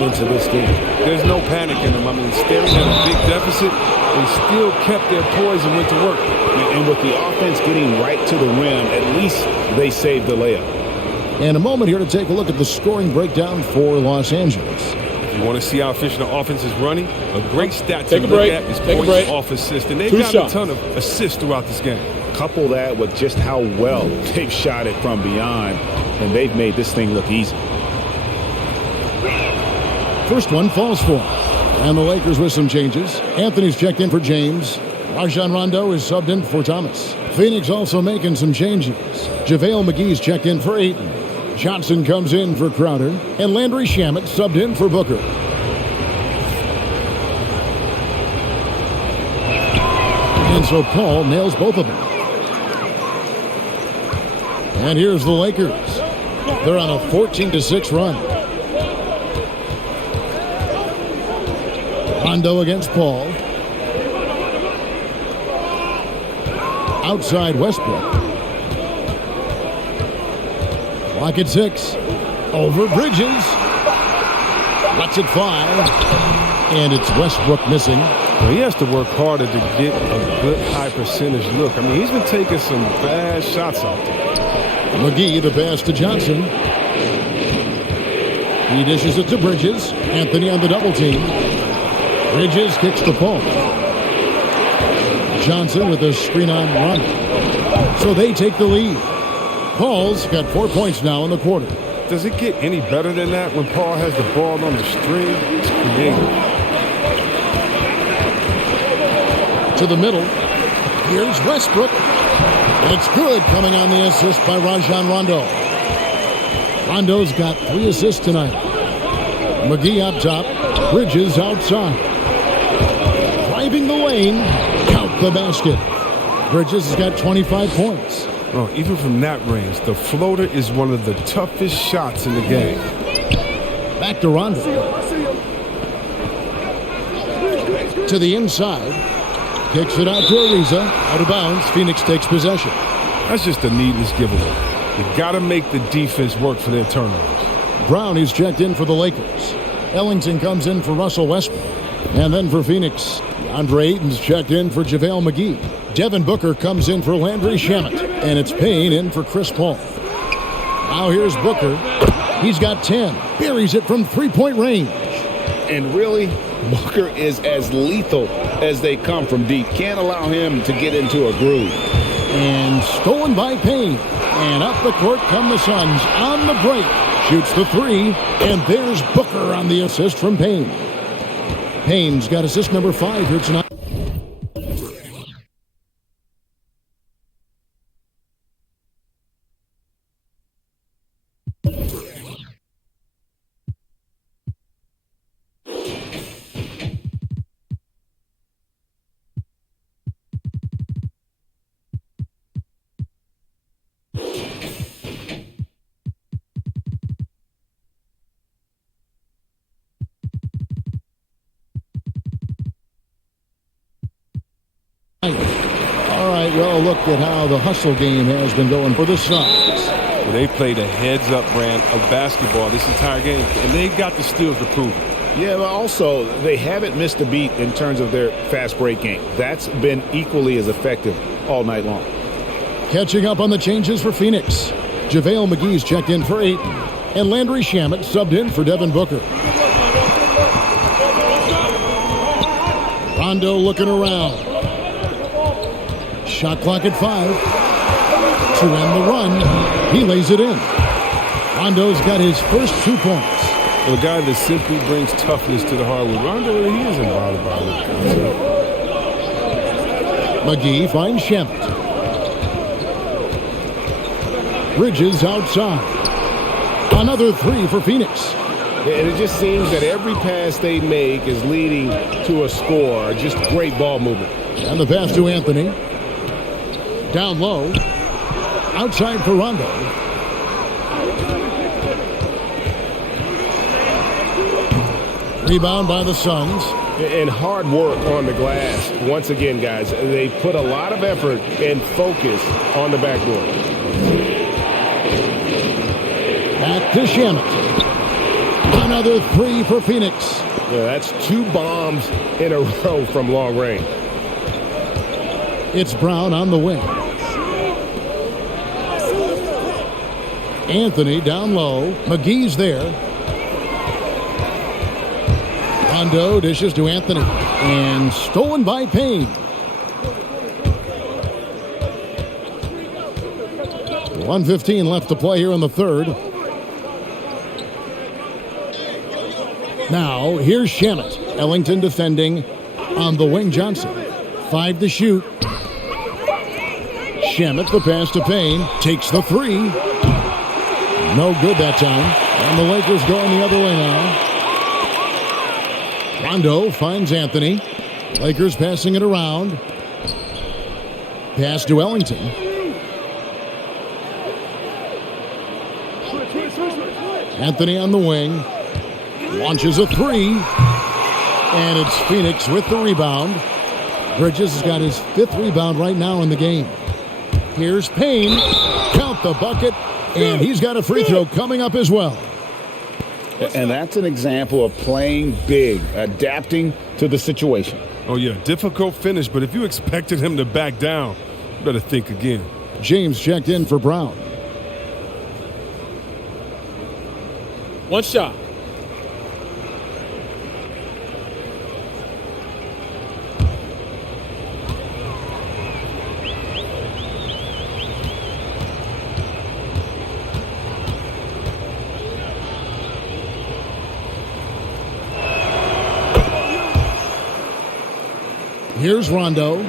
into this game. There's no panic in them. I mean, staring at a big deficit, they still kept their poise and went to work. And with the offense getting right to the rim, at least they saved the layup. And a moment here to take a look at the scoring breakdown for Los Angeles. If you want to see how efficient the offense is running, a great stat to look at is points off assist. And they've got a ton of assists throughout this game. Couple that with just how well they've shot it from beyond, and they've made this thing look easy. First one falls for him. And the Lakers with some changes. Anthony's checked in for James. Rajon Rondo is subbed in for Thomas. Phoenix also making some changes. JaVale McGee's checked in for Ayton. Johnson comes in for Crowder. And Landry Shamet subbed in for Booker. And so Paul nails both of them. And here's the Lakers. They're on a 14-6 run. Rondo against Paul. Outside Westbrook. Clock at 6. Over Bridges. Lets it fly. And it's Westbrook missing. Well, he has to work harder to get a good high percentage look. I mean, he's been taking some bad shots out there. McGee, the pass to Johnson. He dishes it to Bridges. Anthony on the double team. Bridges kicks the ball. Johnson with a screen on run. So they take the lead. Paul's got 4 points now in the quarter. Does it get any better than that when Paul has the ball on the string? It's creative. To the middle. Here's Westbrook. It's good, coming on the assist by Rajon Rondo. Rondo's got 3 assists tonight. McGee up top. Bridges outside. Driving the lane. Count the basket. Bridges has got 25 points. Oh, even from that range, the floater is one of the toughest shots in the game. Back to Rondo. To the inside. Kicks it out to Ariza. Out of bounds. Phoenix takes possession. That's just a needless giveaway. You got to make the defense work for their turnovers. Brown is checked in for the Lakers. Ellington comes in for Russell Westbrook. And then for Phoenix, Andre Ayton's checked in for JaVale McGee. Devin Booker comes in for Landry Shamet. And it's Payne in for Chris Paul. Now here's Booker. He's got 10. Buries it from three-point range. And really, Booker is as lethal as they come from deep. Can't allow him to get into a groove. And stolen by Payne. And up the court come the Suns on the break. Shoots the 3. And there's Booker on the assist from Payne. Payne's got assist number 5 here tonight. All right, well, look at how the hustle game has been going for the Suns. where they played a heads-up brand of basketball this entire game, and they got the steals to prove it. Yeah, but also they haven't missed a beat in terms of their fast break game. That's been equally as effective all night long. Catching up on the changes for Phoenix. JaVale McGee's checked in for Ayton, and Landry Shamet subbed in for Devin Booker. Rondo looking around. Shot clock at 5. To end the run, he lays it in. Rondo's got his first 2 points. Well, a guy that simply brings toughness to the hardwood. Rondo, he isn't bothered by it. McGee finds Shamet. Bridges outside. Another 3 for Phoenix. And it just seems that every pass they make is leading to a score. Just great ball movement. And the pass to Anthony. Down low. Outside for Rondo. Rebound by the Suns. And hard work on the glass. Once again, guys, they put a lot of effort and focus on the backboard. Back to Shamet. Another 3 for Phoenix. Yeah, that's 2 bombs in a row from long range. It's Brown on the wing. Anthony down low. McGee's there. Rondo dishes to Anthony. And stolen by Payne. 1:15 left to play here in the third. Now, here's Shamet. Ellington defending on the wing. Johnson. 5 to shoot. Shamet, the pass to Payne. Takes the 3. No good that time. And the Lakers going the other way now. Rondo finds Anthony. Lakers passing it around. Pass to Ellington. Anthony on the wing. Launches a 3. And it's Phoenix with the rebound. Bridges has got his 5th rebound right now in the game. Here's Payne. Count the bucket. And he's got a free throw coming up as well. And that's an example of playing big, adapting to the situation. Oh, yeah, difficult finish, but if you expected him to back down, you better think again. James checked in for Brown. 1 shot. Here's Rondo.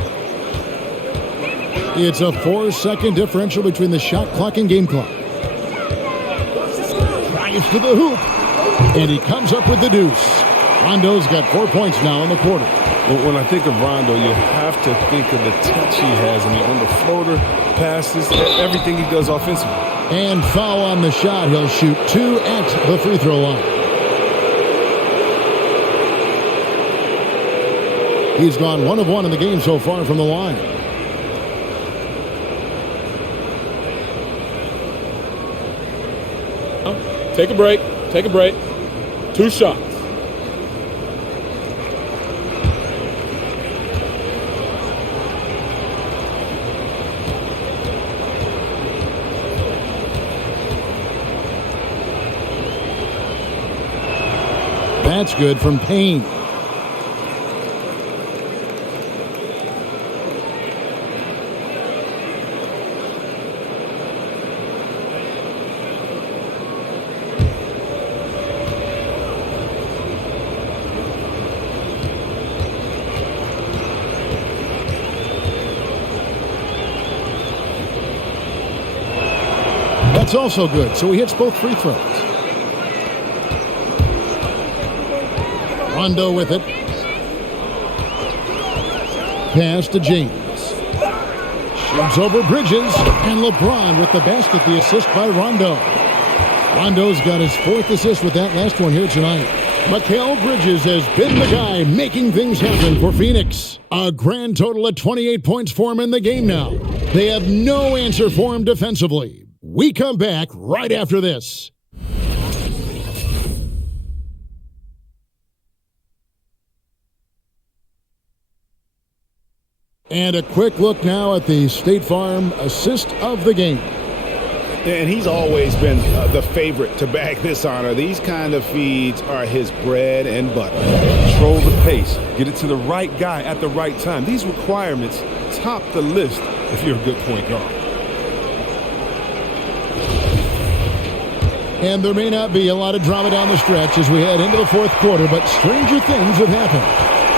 It's a 4-second differential between the shot clock and game clock. Drives to the hoop. And he comes up with the deuce. Rondo's got 4 points now in the quarter. Well, when I think of Rondo, you have to think of the touch he has. I mean, on the floater, passes, everything he does offensively. And foul on the shot. He'll shoot 2 at the free throw line. He's gone 1 of 1 in the game so far from the line. Take a break. Take a break. 2 shots. That's good from Payne. That's also good, so he hits both free throws. Rondo with it. Pass to James. Shoots over Bridges, and LeBron with the basket, the assist by Rondo. Rondo's got his 4th assist with that last one here tonight. Mikal Bridges has been the guy making things happen for Phoenix. A grand total of 28 points for him in the game now. They have no answer for him defensively. We come back right after this. And a quick look now at the State Farm assist of the game. And he's always been the favorite to bag this honor. These kind of feeds are his bread and butter. Control the pace. Get it to the right guy at the right time. These requirements top the list if you're a good point guard. And there may not be a lot of drama down the stretch as we head into the fourth quarter, but stranger things have happened.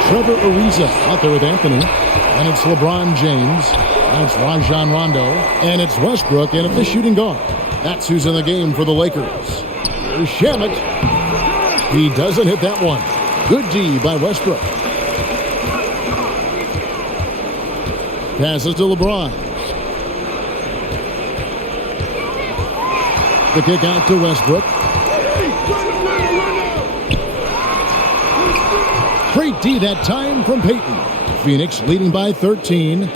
Trevor Ariza out there with Anthony, and it's LeBron James, and it's Rajon Rondo, and it's Westbrook, and it's the shooting guard. That's who's in the game for the Lakers. Here's Shamet. He doesn't hit that one. Good D by Westbrook. Passes to LeBron. The kick out to Westbrook. Great D that time from Payton. Phoenix leading by 13.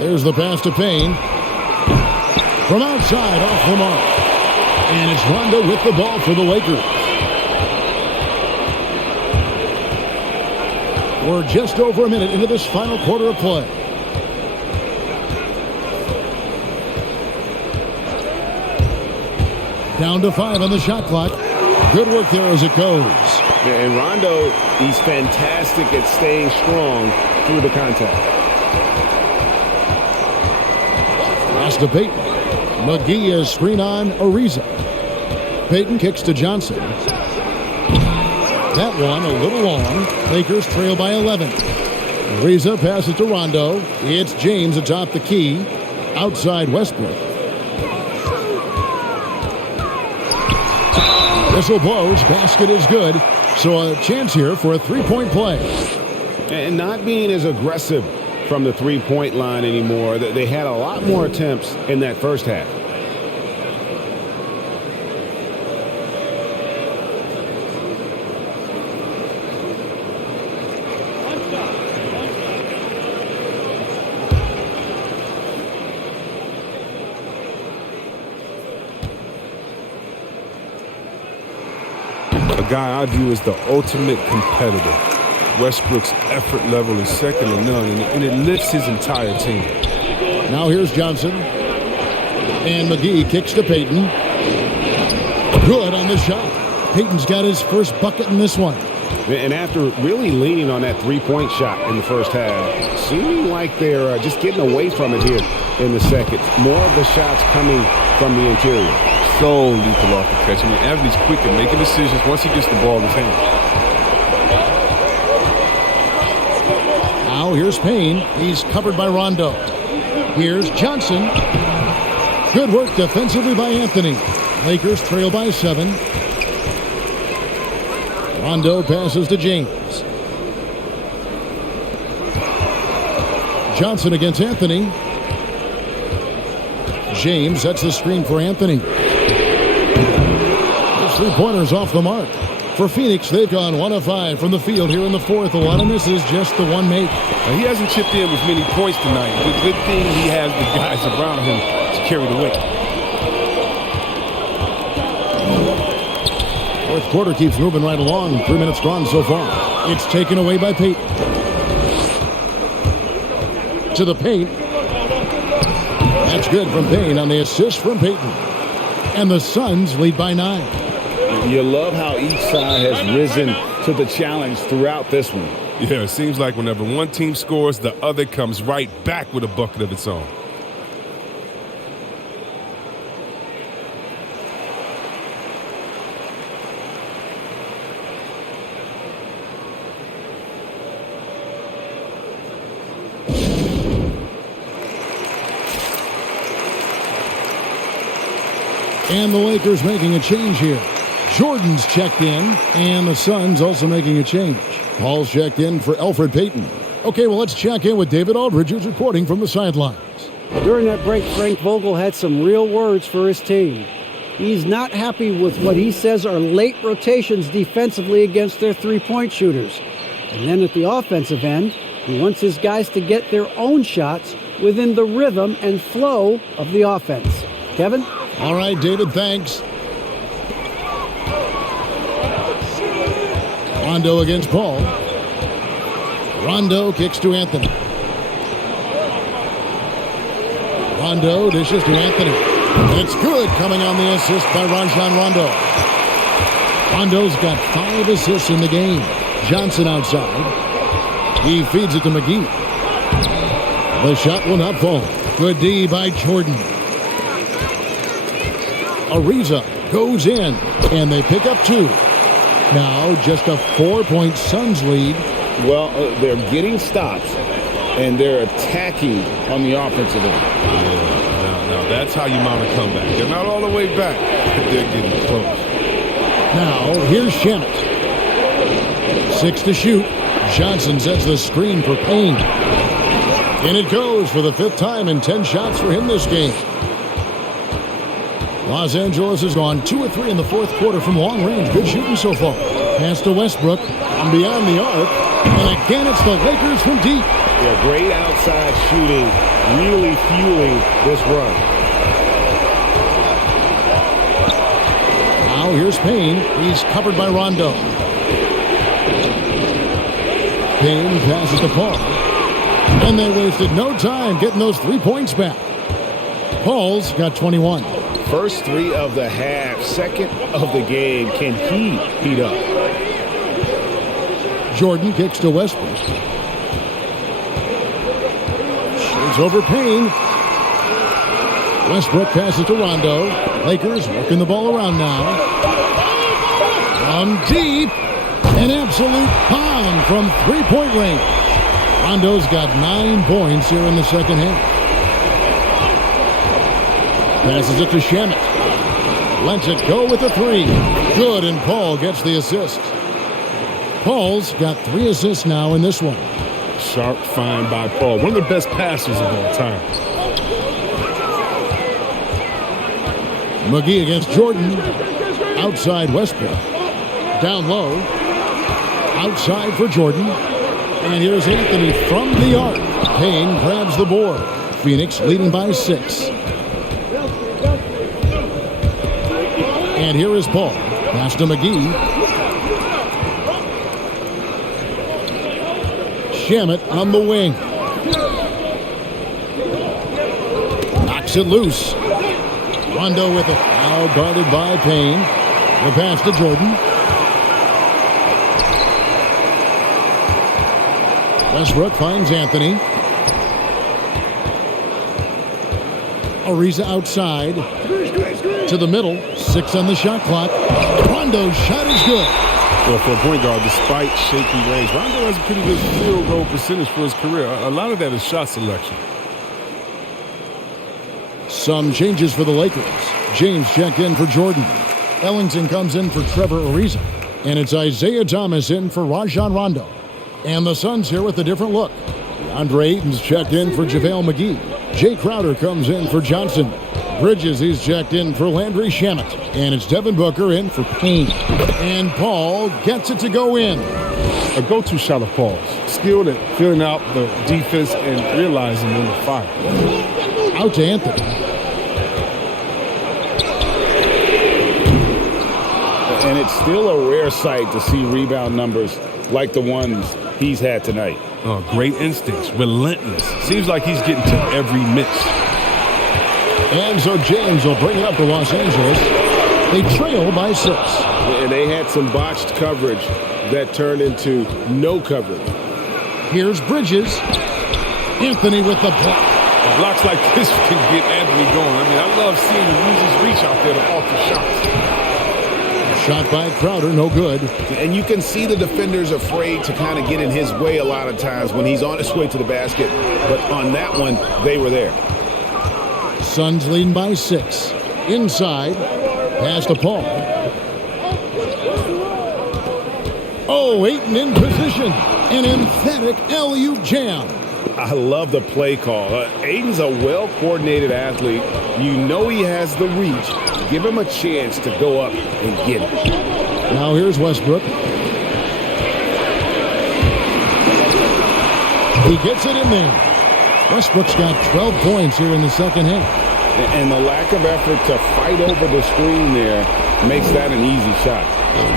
There's the pass to Payne. From outside, off the mark. And it's Rondo with the ball for the Lakers. We're just over a minute into this final quarter of play. Down to 5 on the shot clock. Good work there as it goes. Yeah, and Rondo, he's fantastic at staying strong through the contact. Pass to Payton. McGee is screen on Ariza. Payton kicks to Johnson. That one a little long. Lakers trail by 11. Ariza passes to Rondo. It's James atop the key. Outside Westbrook. Whistle blows. Basket is good. So a chance here for a three-point play. And not being as aggressive from the three-point line anymore. They had a lot more attempts in that first half. A guy I view as the ultimate competitor. Westbrook's effort level is second to none, and it lifts his entire team. Now here's Johnson. And McGee kicks to Payton. Good on the shot. Payton's got his first bucket in this one. And after really leaning on that three-point shot in the first half, seeming like they're just getting away from it here in the second. More of the shots coming from the interior. So lethal off the catch. I mean, Anthony's quick at making decisions once he gets the ball in his hand. Now here's Payne. He's covered by Rondo. Here's Johnson. Good work defensively by Anthony. Lakers trail by 7. Rondo passes to James. Johnson against Anthony. James sets the screen for Anthony. His three-pointers off the mark. For Phoenix, they've gone 1 of 5 from the field here in the fourth. A lot of misses, just the one make. He hasn't chipped in with many points tonight. The good thing he has the guys around him to carry the weight. Fourth quarter keeps moving right along. 3 minutes gone so far. It's taken away by Payton. To the paint. That's good from Payne on the assist from Payton. And the Suns lead by 9. You love how each side has risen to the challenge throughout this one. Yeah, it seems like whenever one team scores, the other comes right back with a bucket of its own. And the Lakers making a change here. Jordan's checked in, and the Suns also making a change. Paul's checked in for Elfrid Payton. Okay, well, let's check in with David Aldridge, who's reporting from the sidelines. During that break, Frank Vogel had some real words for his team. He's not happy with what he says are late rotations defensively against their three-point shooters. And then at the offensive end, he wants his guys to get their own shots within the rhythm and flow of the offense. Kevin? All right, David, thanks. Rondo against Paul. Rondo kicks to Anthony. Rondo dishes to Anthony. It's good, coming on the assist by Rajon Rondo. Rondo's got 5 assists in the game. Johnson outside. He feeds it to McGee. The shot will not fall. Good D by Jordan. Ariza goes in, and they pick up 2. Now just a 4-point Suns lead. Well, they're getting stops, and they're attacking on the offensive end. Now that's how you mount a comeback. They're not all the way back, but they're getting close. Now here's Shamet. 6 to shoot. Johnson sets the screen for Payne. And it goes for the 5th time, and 10 shots for him this game. Los Angeles has gone 2 of 3 in the 4th quarter from long range. Good shooting so far. Pass to Westbrook and beyond the arc. And again, it's the Lakers from deep. Yeah, great outside shooting, really fueling this run. Now here's Payne. He's covered by Rondo. Payne passes to Paul. And they wasted no time getting those 3 points back. Paul's got 21. First 3 of the half, second of the game. Can he heat up? Jordan kicks to Westbrook. Shoots over Payne. Westbrook passes to Rondo. Lakers working the ball around now. From deep. An absolute pound from 3-point range. Rondo's got 9 points here in the second half. Passes it to Shamet. Lets it go with the 3. Good, and Paul gets the assist. Paul's got 3 assists now in this one. Sharp find by Paul. One of the best passers of all time. McGee against Jordan. Outside Westbrook. Down low. Outside for Jordan. And here's Anthony from the arc. Payne grabs the board. Phoenix leading by 6. And here is Paul. Pass to McGee. Shamet on the wing. Knocks it loose. Rondo with it. Now guarded by Payne. The pass to Jordan. Westbrook finds Anthony. Ariza outside. To the middle. 6 on the shot clock. Rondo's shot is good. Well, for a point guard, despite shaky range, Rondo has a pretty good field goal percentage for his career. A lot of that is shot selection. Some changes for the Lakers. James checked in for Jordan. Ellington comes in for Trevor Ariza. And it's Isaiah Thomas in for Rajon Rondo. And the Suns here with a different look. Andre Ayton's checked in for JaVale McGee. Jay Crowder comes in for Johnson. Bridges, he's checked in for Landry Shamet. And it's Devin Booker in for Payne. And Paul gets it to go in. A go-to shot of Paul's. Skilled at filling out the defense and realizing when to fire. Out to Anthony. And it's still a rare sight to see rebound numbers like the ones he's had tonight. Oh, great instincts, relentless. Seems like he's getting to every miss. And so James will bring it up to Los Angeles. They trail by 6. And they had some botched coverage that turned into no coverage. Here's Bridges. Anthony with the block. Blocks like this can get Anthony going. I mean, I love seeing him use his reach out there to alter shots. Shot by Crowder, no good. And you can see the defenders afraid to kind of get in his way a lot of times when he's on his way to the basket. But on that one, they were there. Suns leading by 6. Inside. Pass to Paul. Oh, Ayton in position. An emphatic alley-oop jam. I love the play call. Aiden's a well-coordinated athlete. You know he has the reach. Give him a chance to go up and get it. Now here's Westbrook. He gets it in there. Westbrook's got 12 points here in the second half. And the lack of effort to fight over the screen there makes that an easy shot.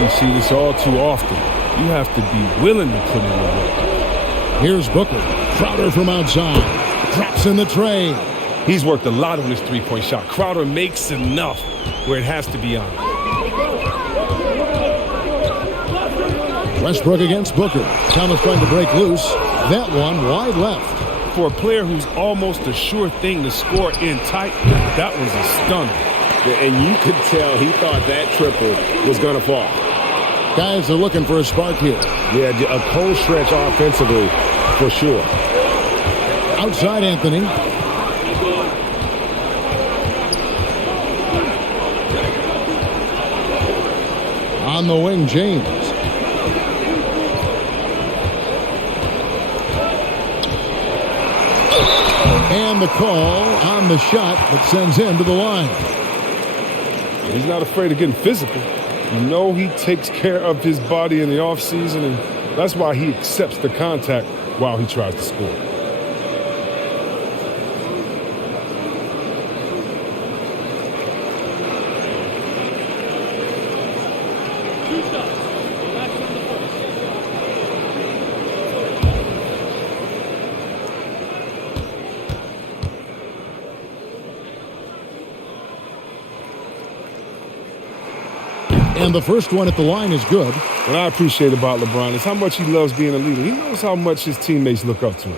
We see this all too often. You have to be willing to put in the work. Here's Booker. Crowder from outside. Drops in the tray. He's worked a lot on his three-point shot. Crowder makes enough where it has to be on. Westbrook against Booker. Thomas trying to break loose. That one wide left. For a player who's almost a sure thing to score in tight, that was a stunner. And you could tell he thought that triple was going to fall. Guys are looking for a spark here. Yeah, a cold stretch offensively for sure. Outside Anthony. On the wing, James. And the call on the shot that sends him to the line. He's not afraid of getting physical. You know he takes care of his body in the offseason, and that's why he accepts the contact while he tries to score. And the first one at the line is good. What I appreciate about LeBron is how much he loves being a leader. He knows how much his teammates look up to him.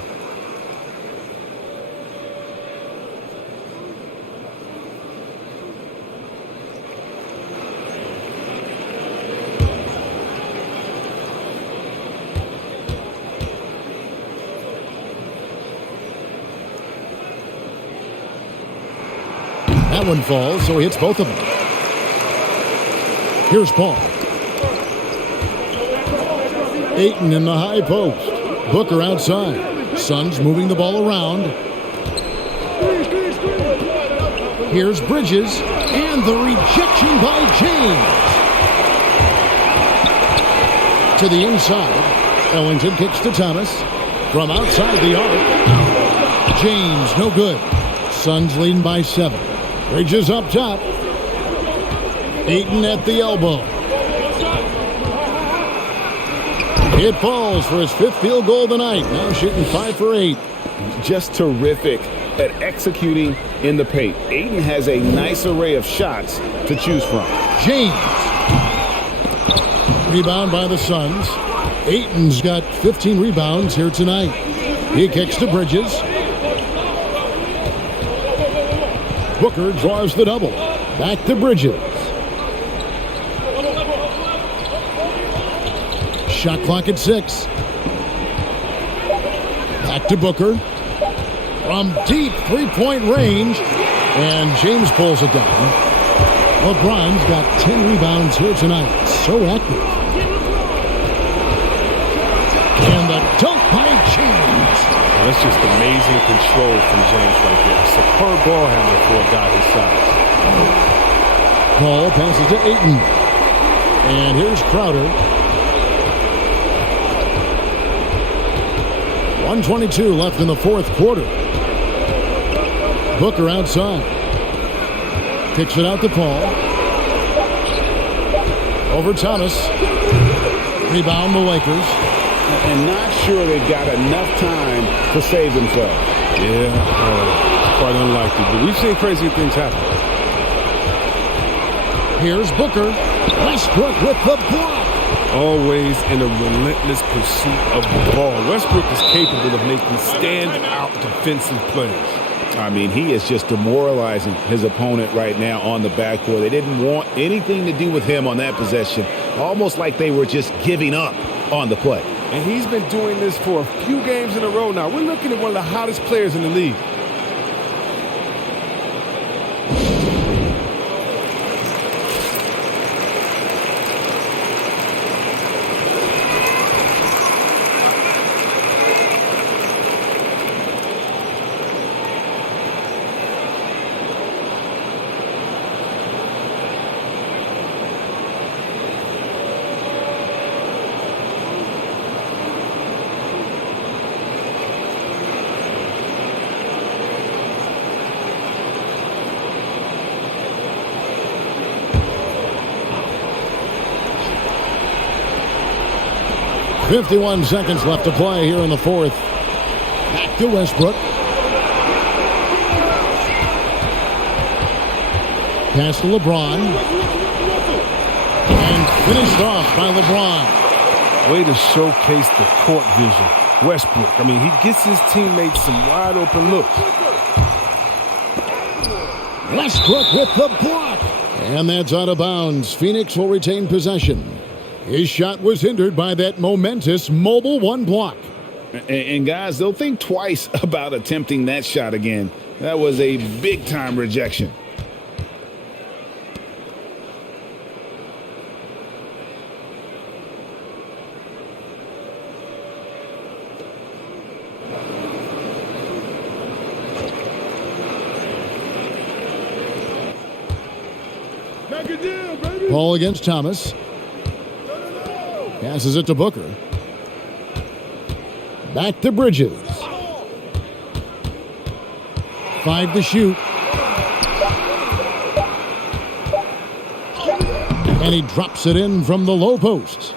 That one falls, so he hits both of them. Here's Paul. Ayton in the high post. Booker outside. Suns moving the ball around. Here's Bridges. And the rejection by James. To the inside. Ellington kicks to Thomas. From outside the arc. James, no good. Suns leading by 7. Bridges up top. Ayton at the elbow. It falls for his 5th field goal of the night. Now shooting 5 for 8. Just terrific at executing in the paint. Ayton has a nice array of shots to choose from. James. Rebound by the Suns. Ayton's got 15 rebounds here tonight. He kicks to Bridges. Booker draws the double. Back to Bridges. Shot clock at 6. Back to Booker. From deep three-point range. And James pulls it down. LeBron's got 10 rebounds here tonight. So active. And the dunk by James. That's just amazing control from James right there. Superb ball handler for a guy his size. Paul passes to Ayton. And here's Crowder. 1:22 left in the 4th quarter. Booker outside. Kicks it out to Paul. Over Thomas. Rebound the Lakers. And not sure they've got enough time to save themselves. Yeah, quite unlikely. But we've seen crazier things happen. Here's Booker. Westbrook with the block. Always in a relentless pursuit of the ball. Westbrook is capable of making stand-out defensive plays. I mean, he is just demoralizing his opponent right now on the backcourt. They didn't want anything to do with him on that possession. Almost like they were just giving up on the play. And he's been doing this for a few games in a row now. We're looking at one of the hottest players in the league. 51 seconds left to play here in the fourth. Back to Westbrook. Pass to LeBron. And finished off by LeBron. Way to showcase the court vision. Westbrook, I mean, he gets his teammates some wide open looks. Westbrook with the block. And that's out of bounds. Phoenix will retain possession. His shot was hindered by that momentous mobile one block. And guys, they'll think twice about attempting that shot again. That was a big-time rejection. Ball against Thomas. Passes it to Booker. Back to Bridges. 5 to shoot. And he drops it in from the low post.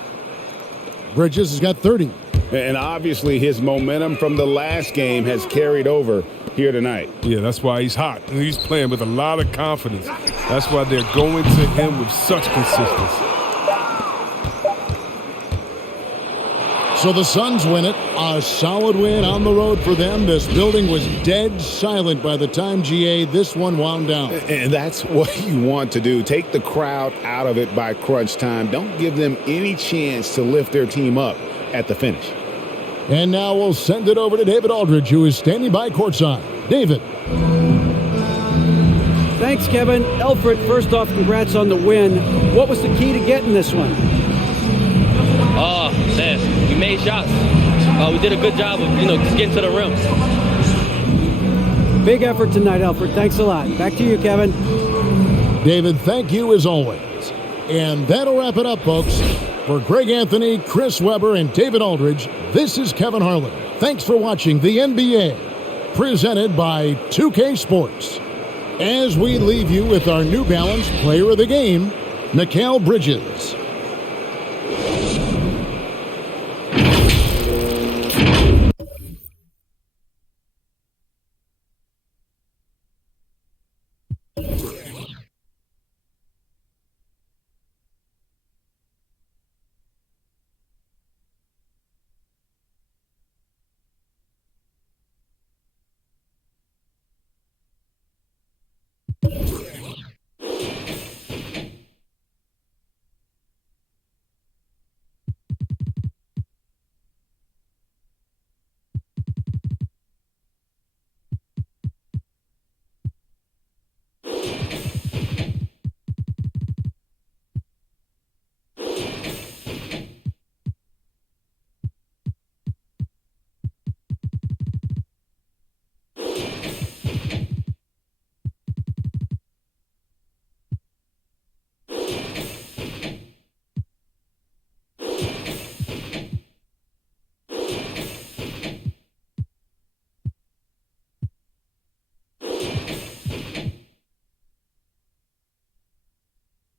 Bridges has got 30. And obviously his momentum from the last game has carried over here tonight. Yeah, that's why he's hot. He's playing with a lot of confidence. That's why they're going to him with such consistency. So the Suns win it. A solid win on the road for them. This building was dead silent by the time, GA, this one wound down. And that's what you want to do. Take the crowd out of it by crunch time. Don't give them any chance to lift their team up at the finish. And now we'll send it over to David Aldridge, who is standing by courtside. David. Thanks, Kevin. Alfred, first off, congrats on the win. What was the key to getting this one? Oh, man, we made shots. We did a good job of, just getting to the rim. Big effort tonight, Alfred. Thanks a lot. Back to you, Kevin. David, thank you as always. And that'll wrap it up, folks. For Greg Anthony, Chris Webber, and David Aldridge, this is Kevin Harlan. Thanks for watching the NBA, presented by 2K Sports. As we leave you with our New Balance Player of the Game, Mikal Bridges.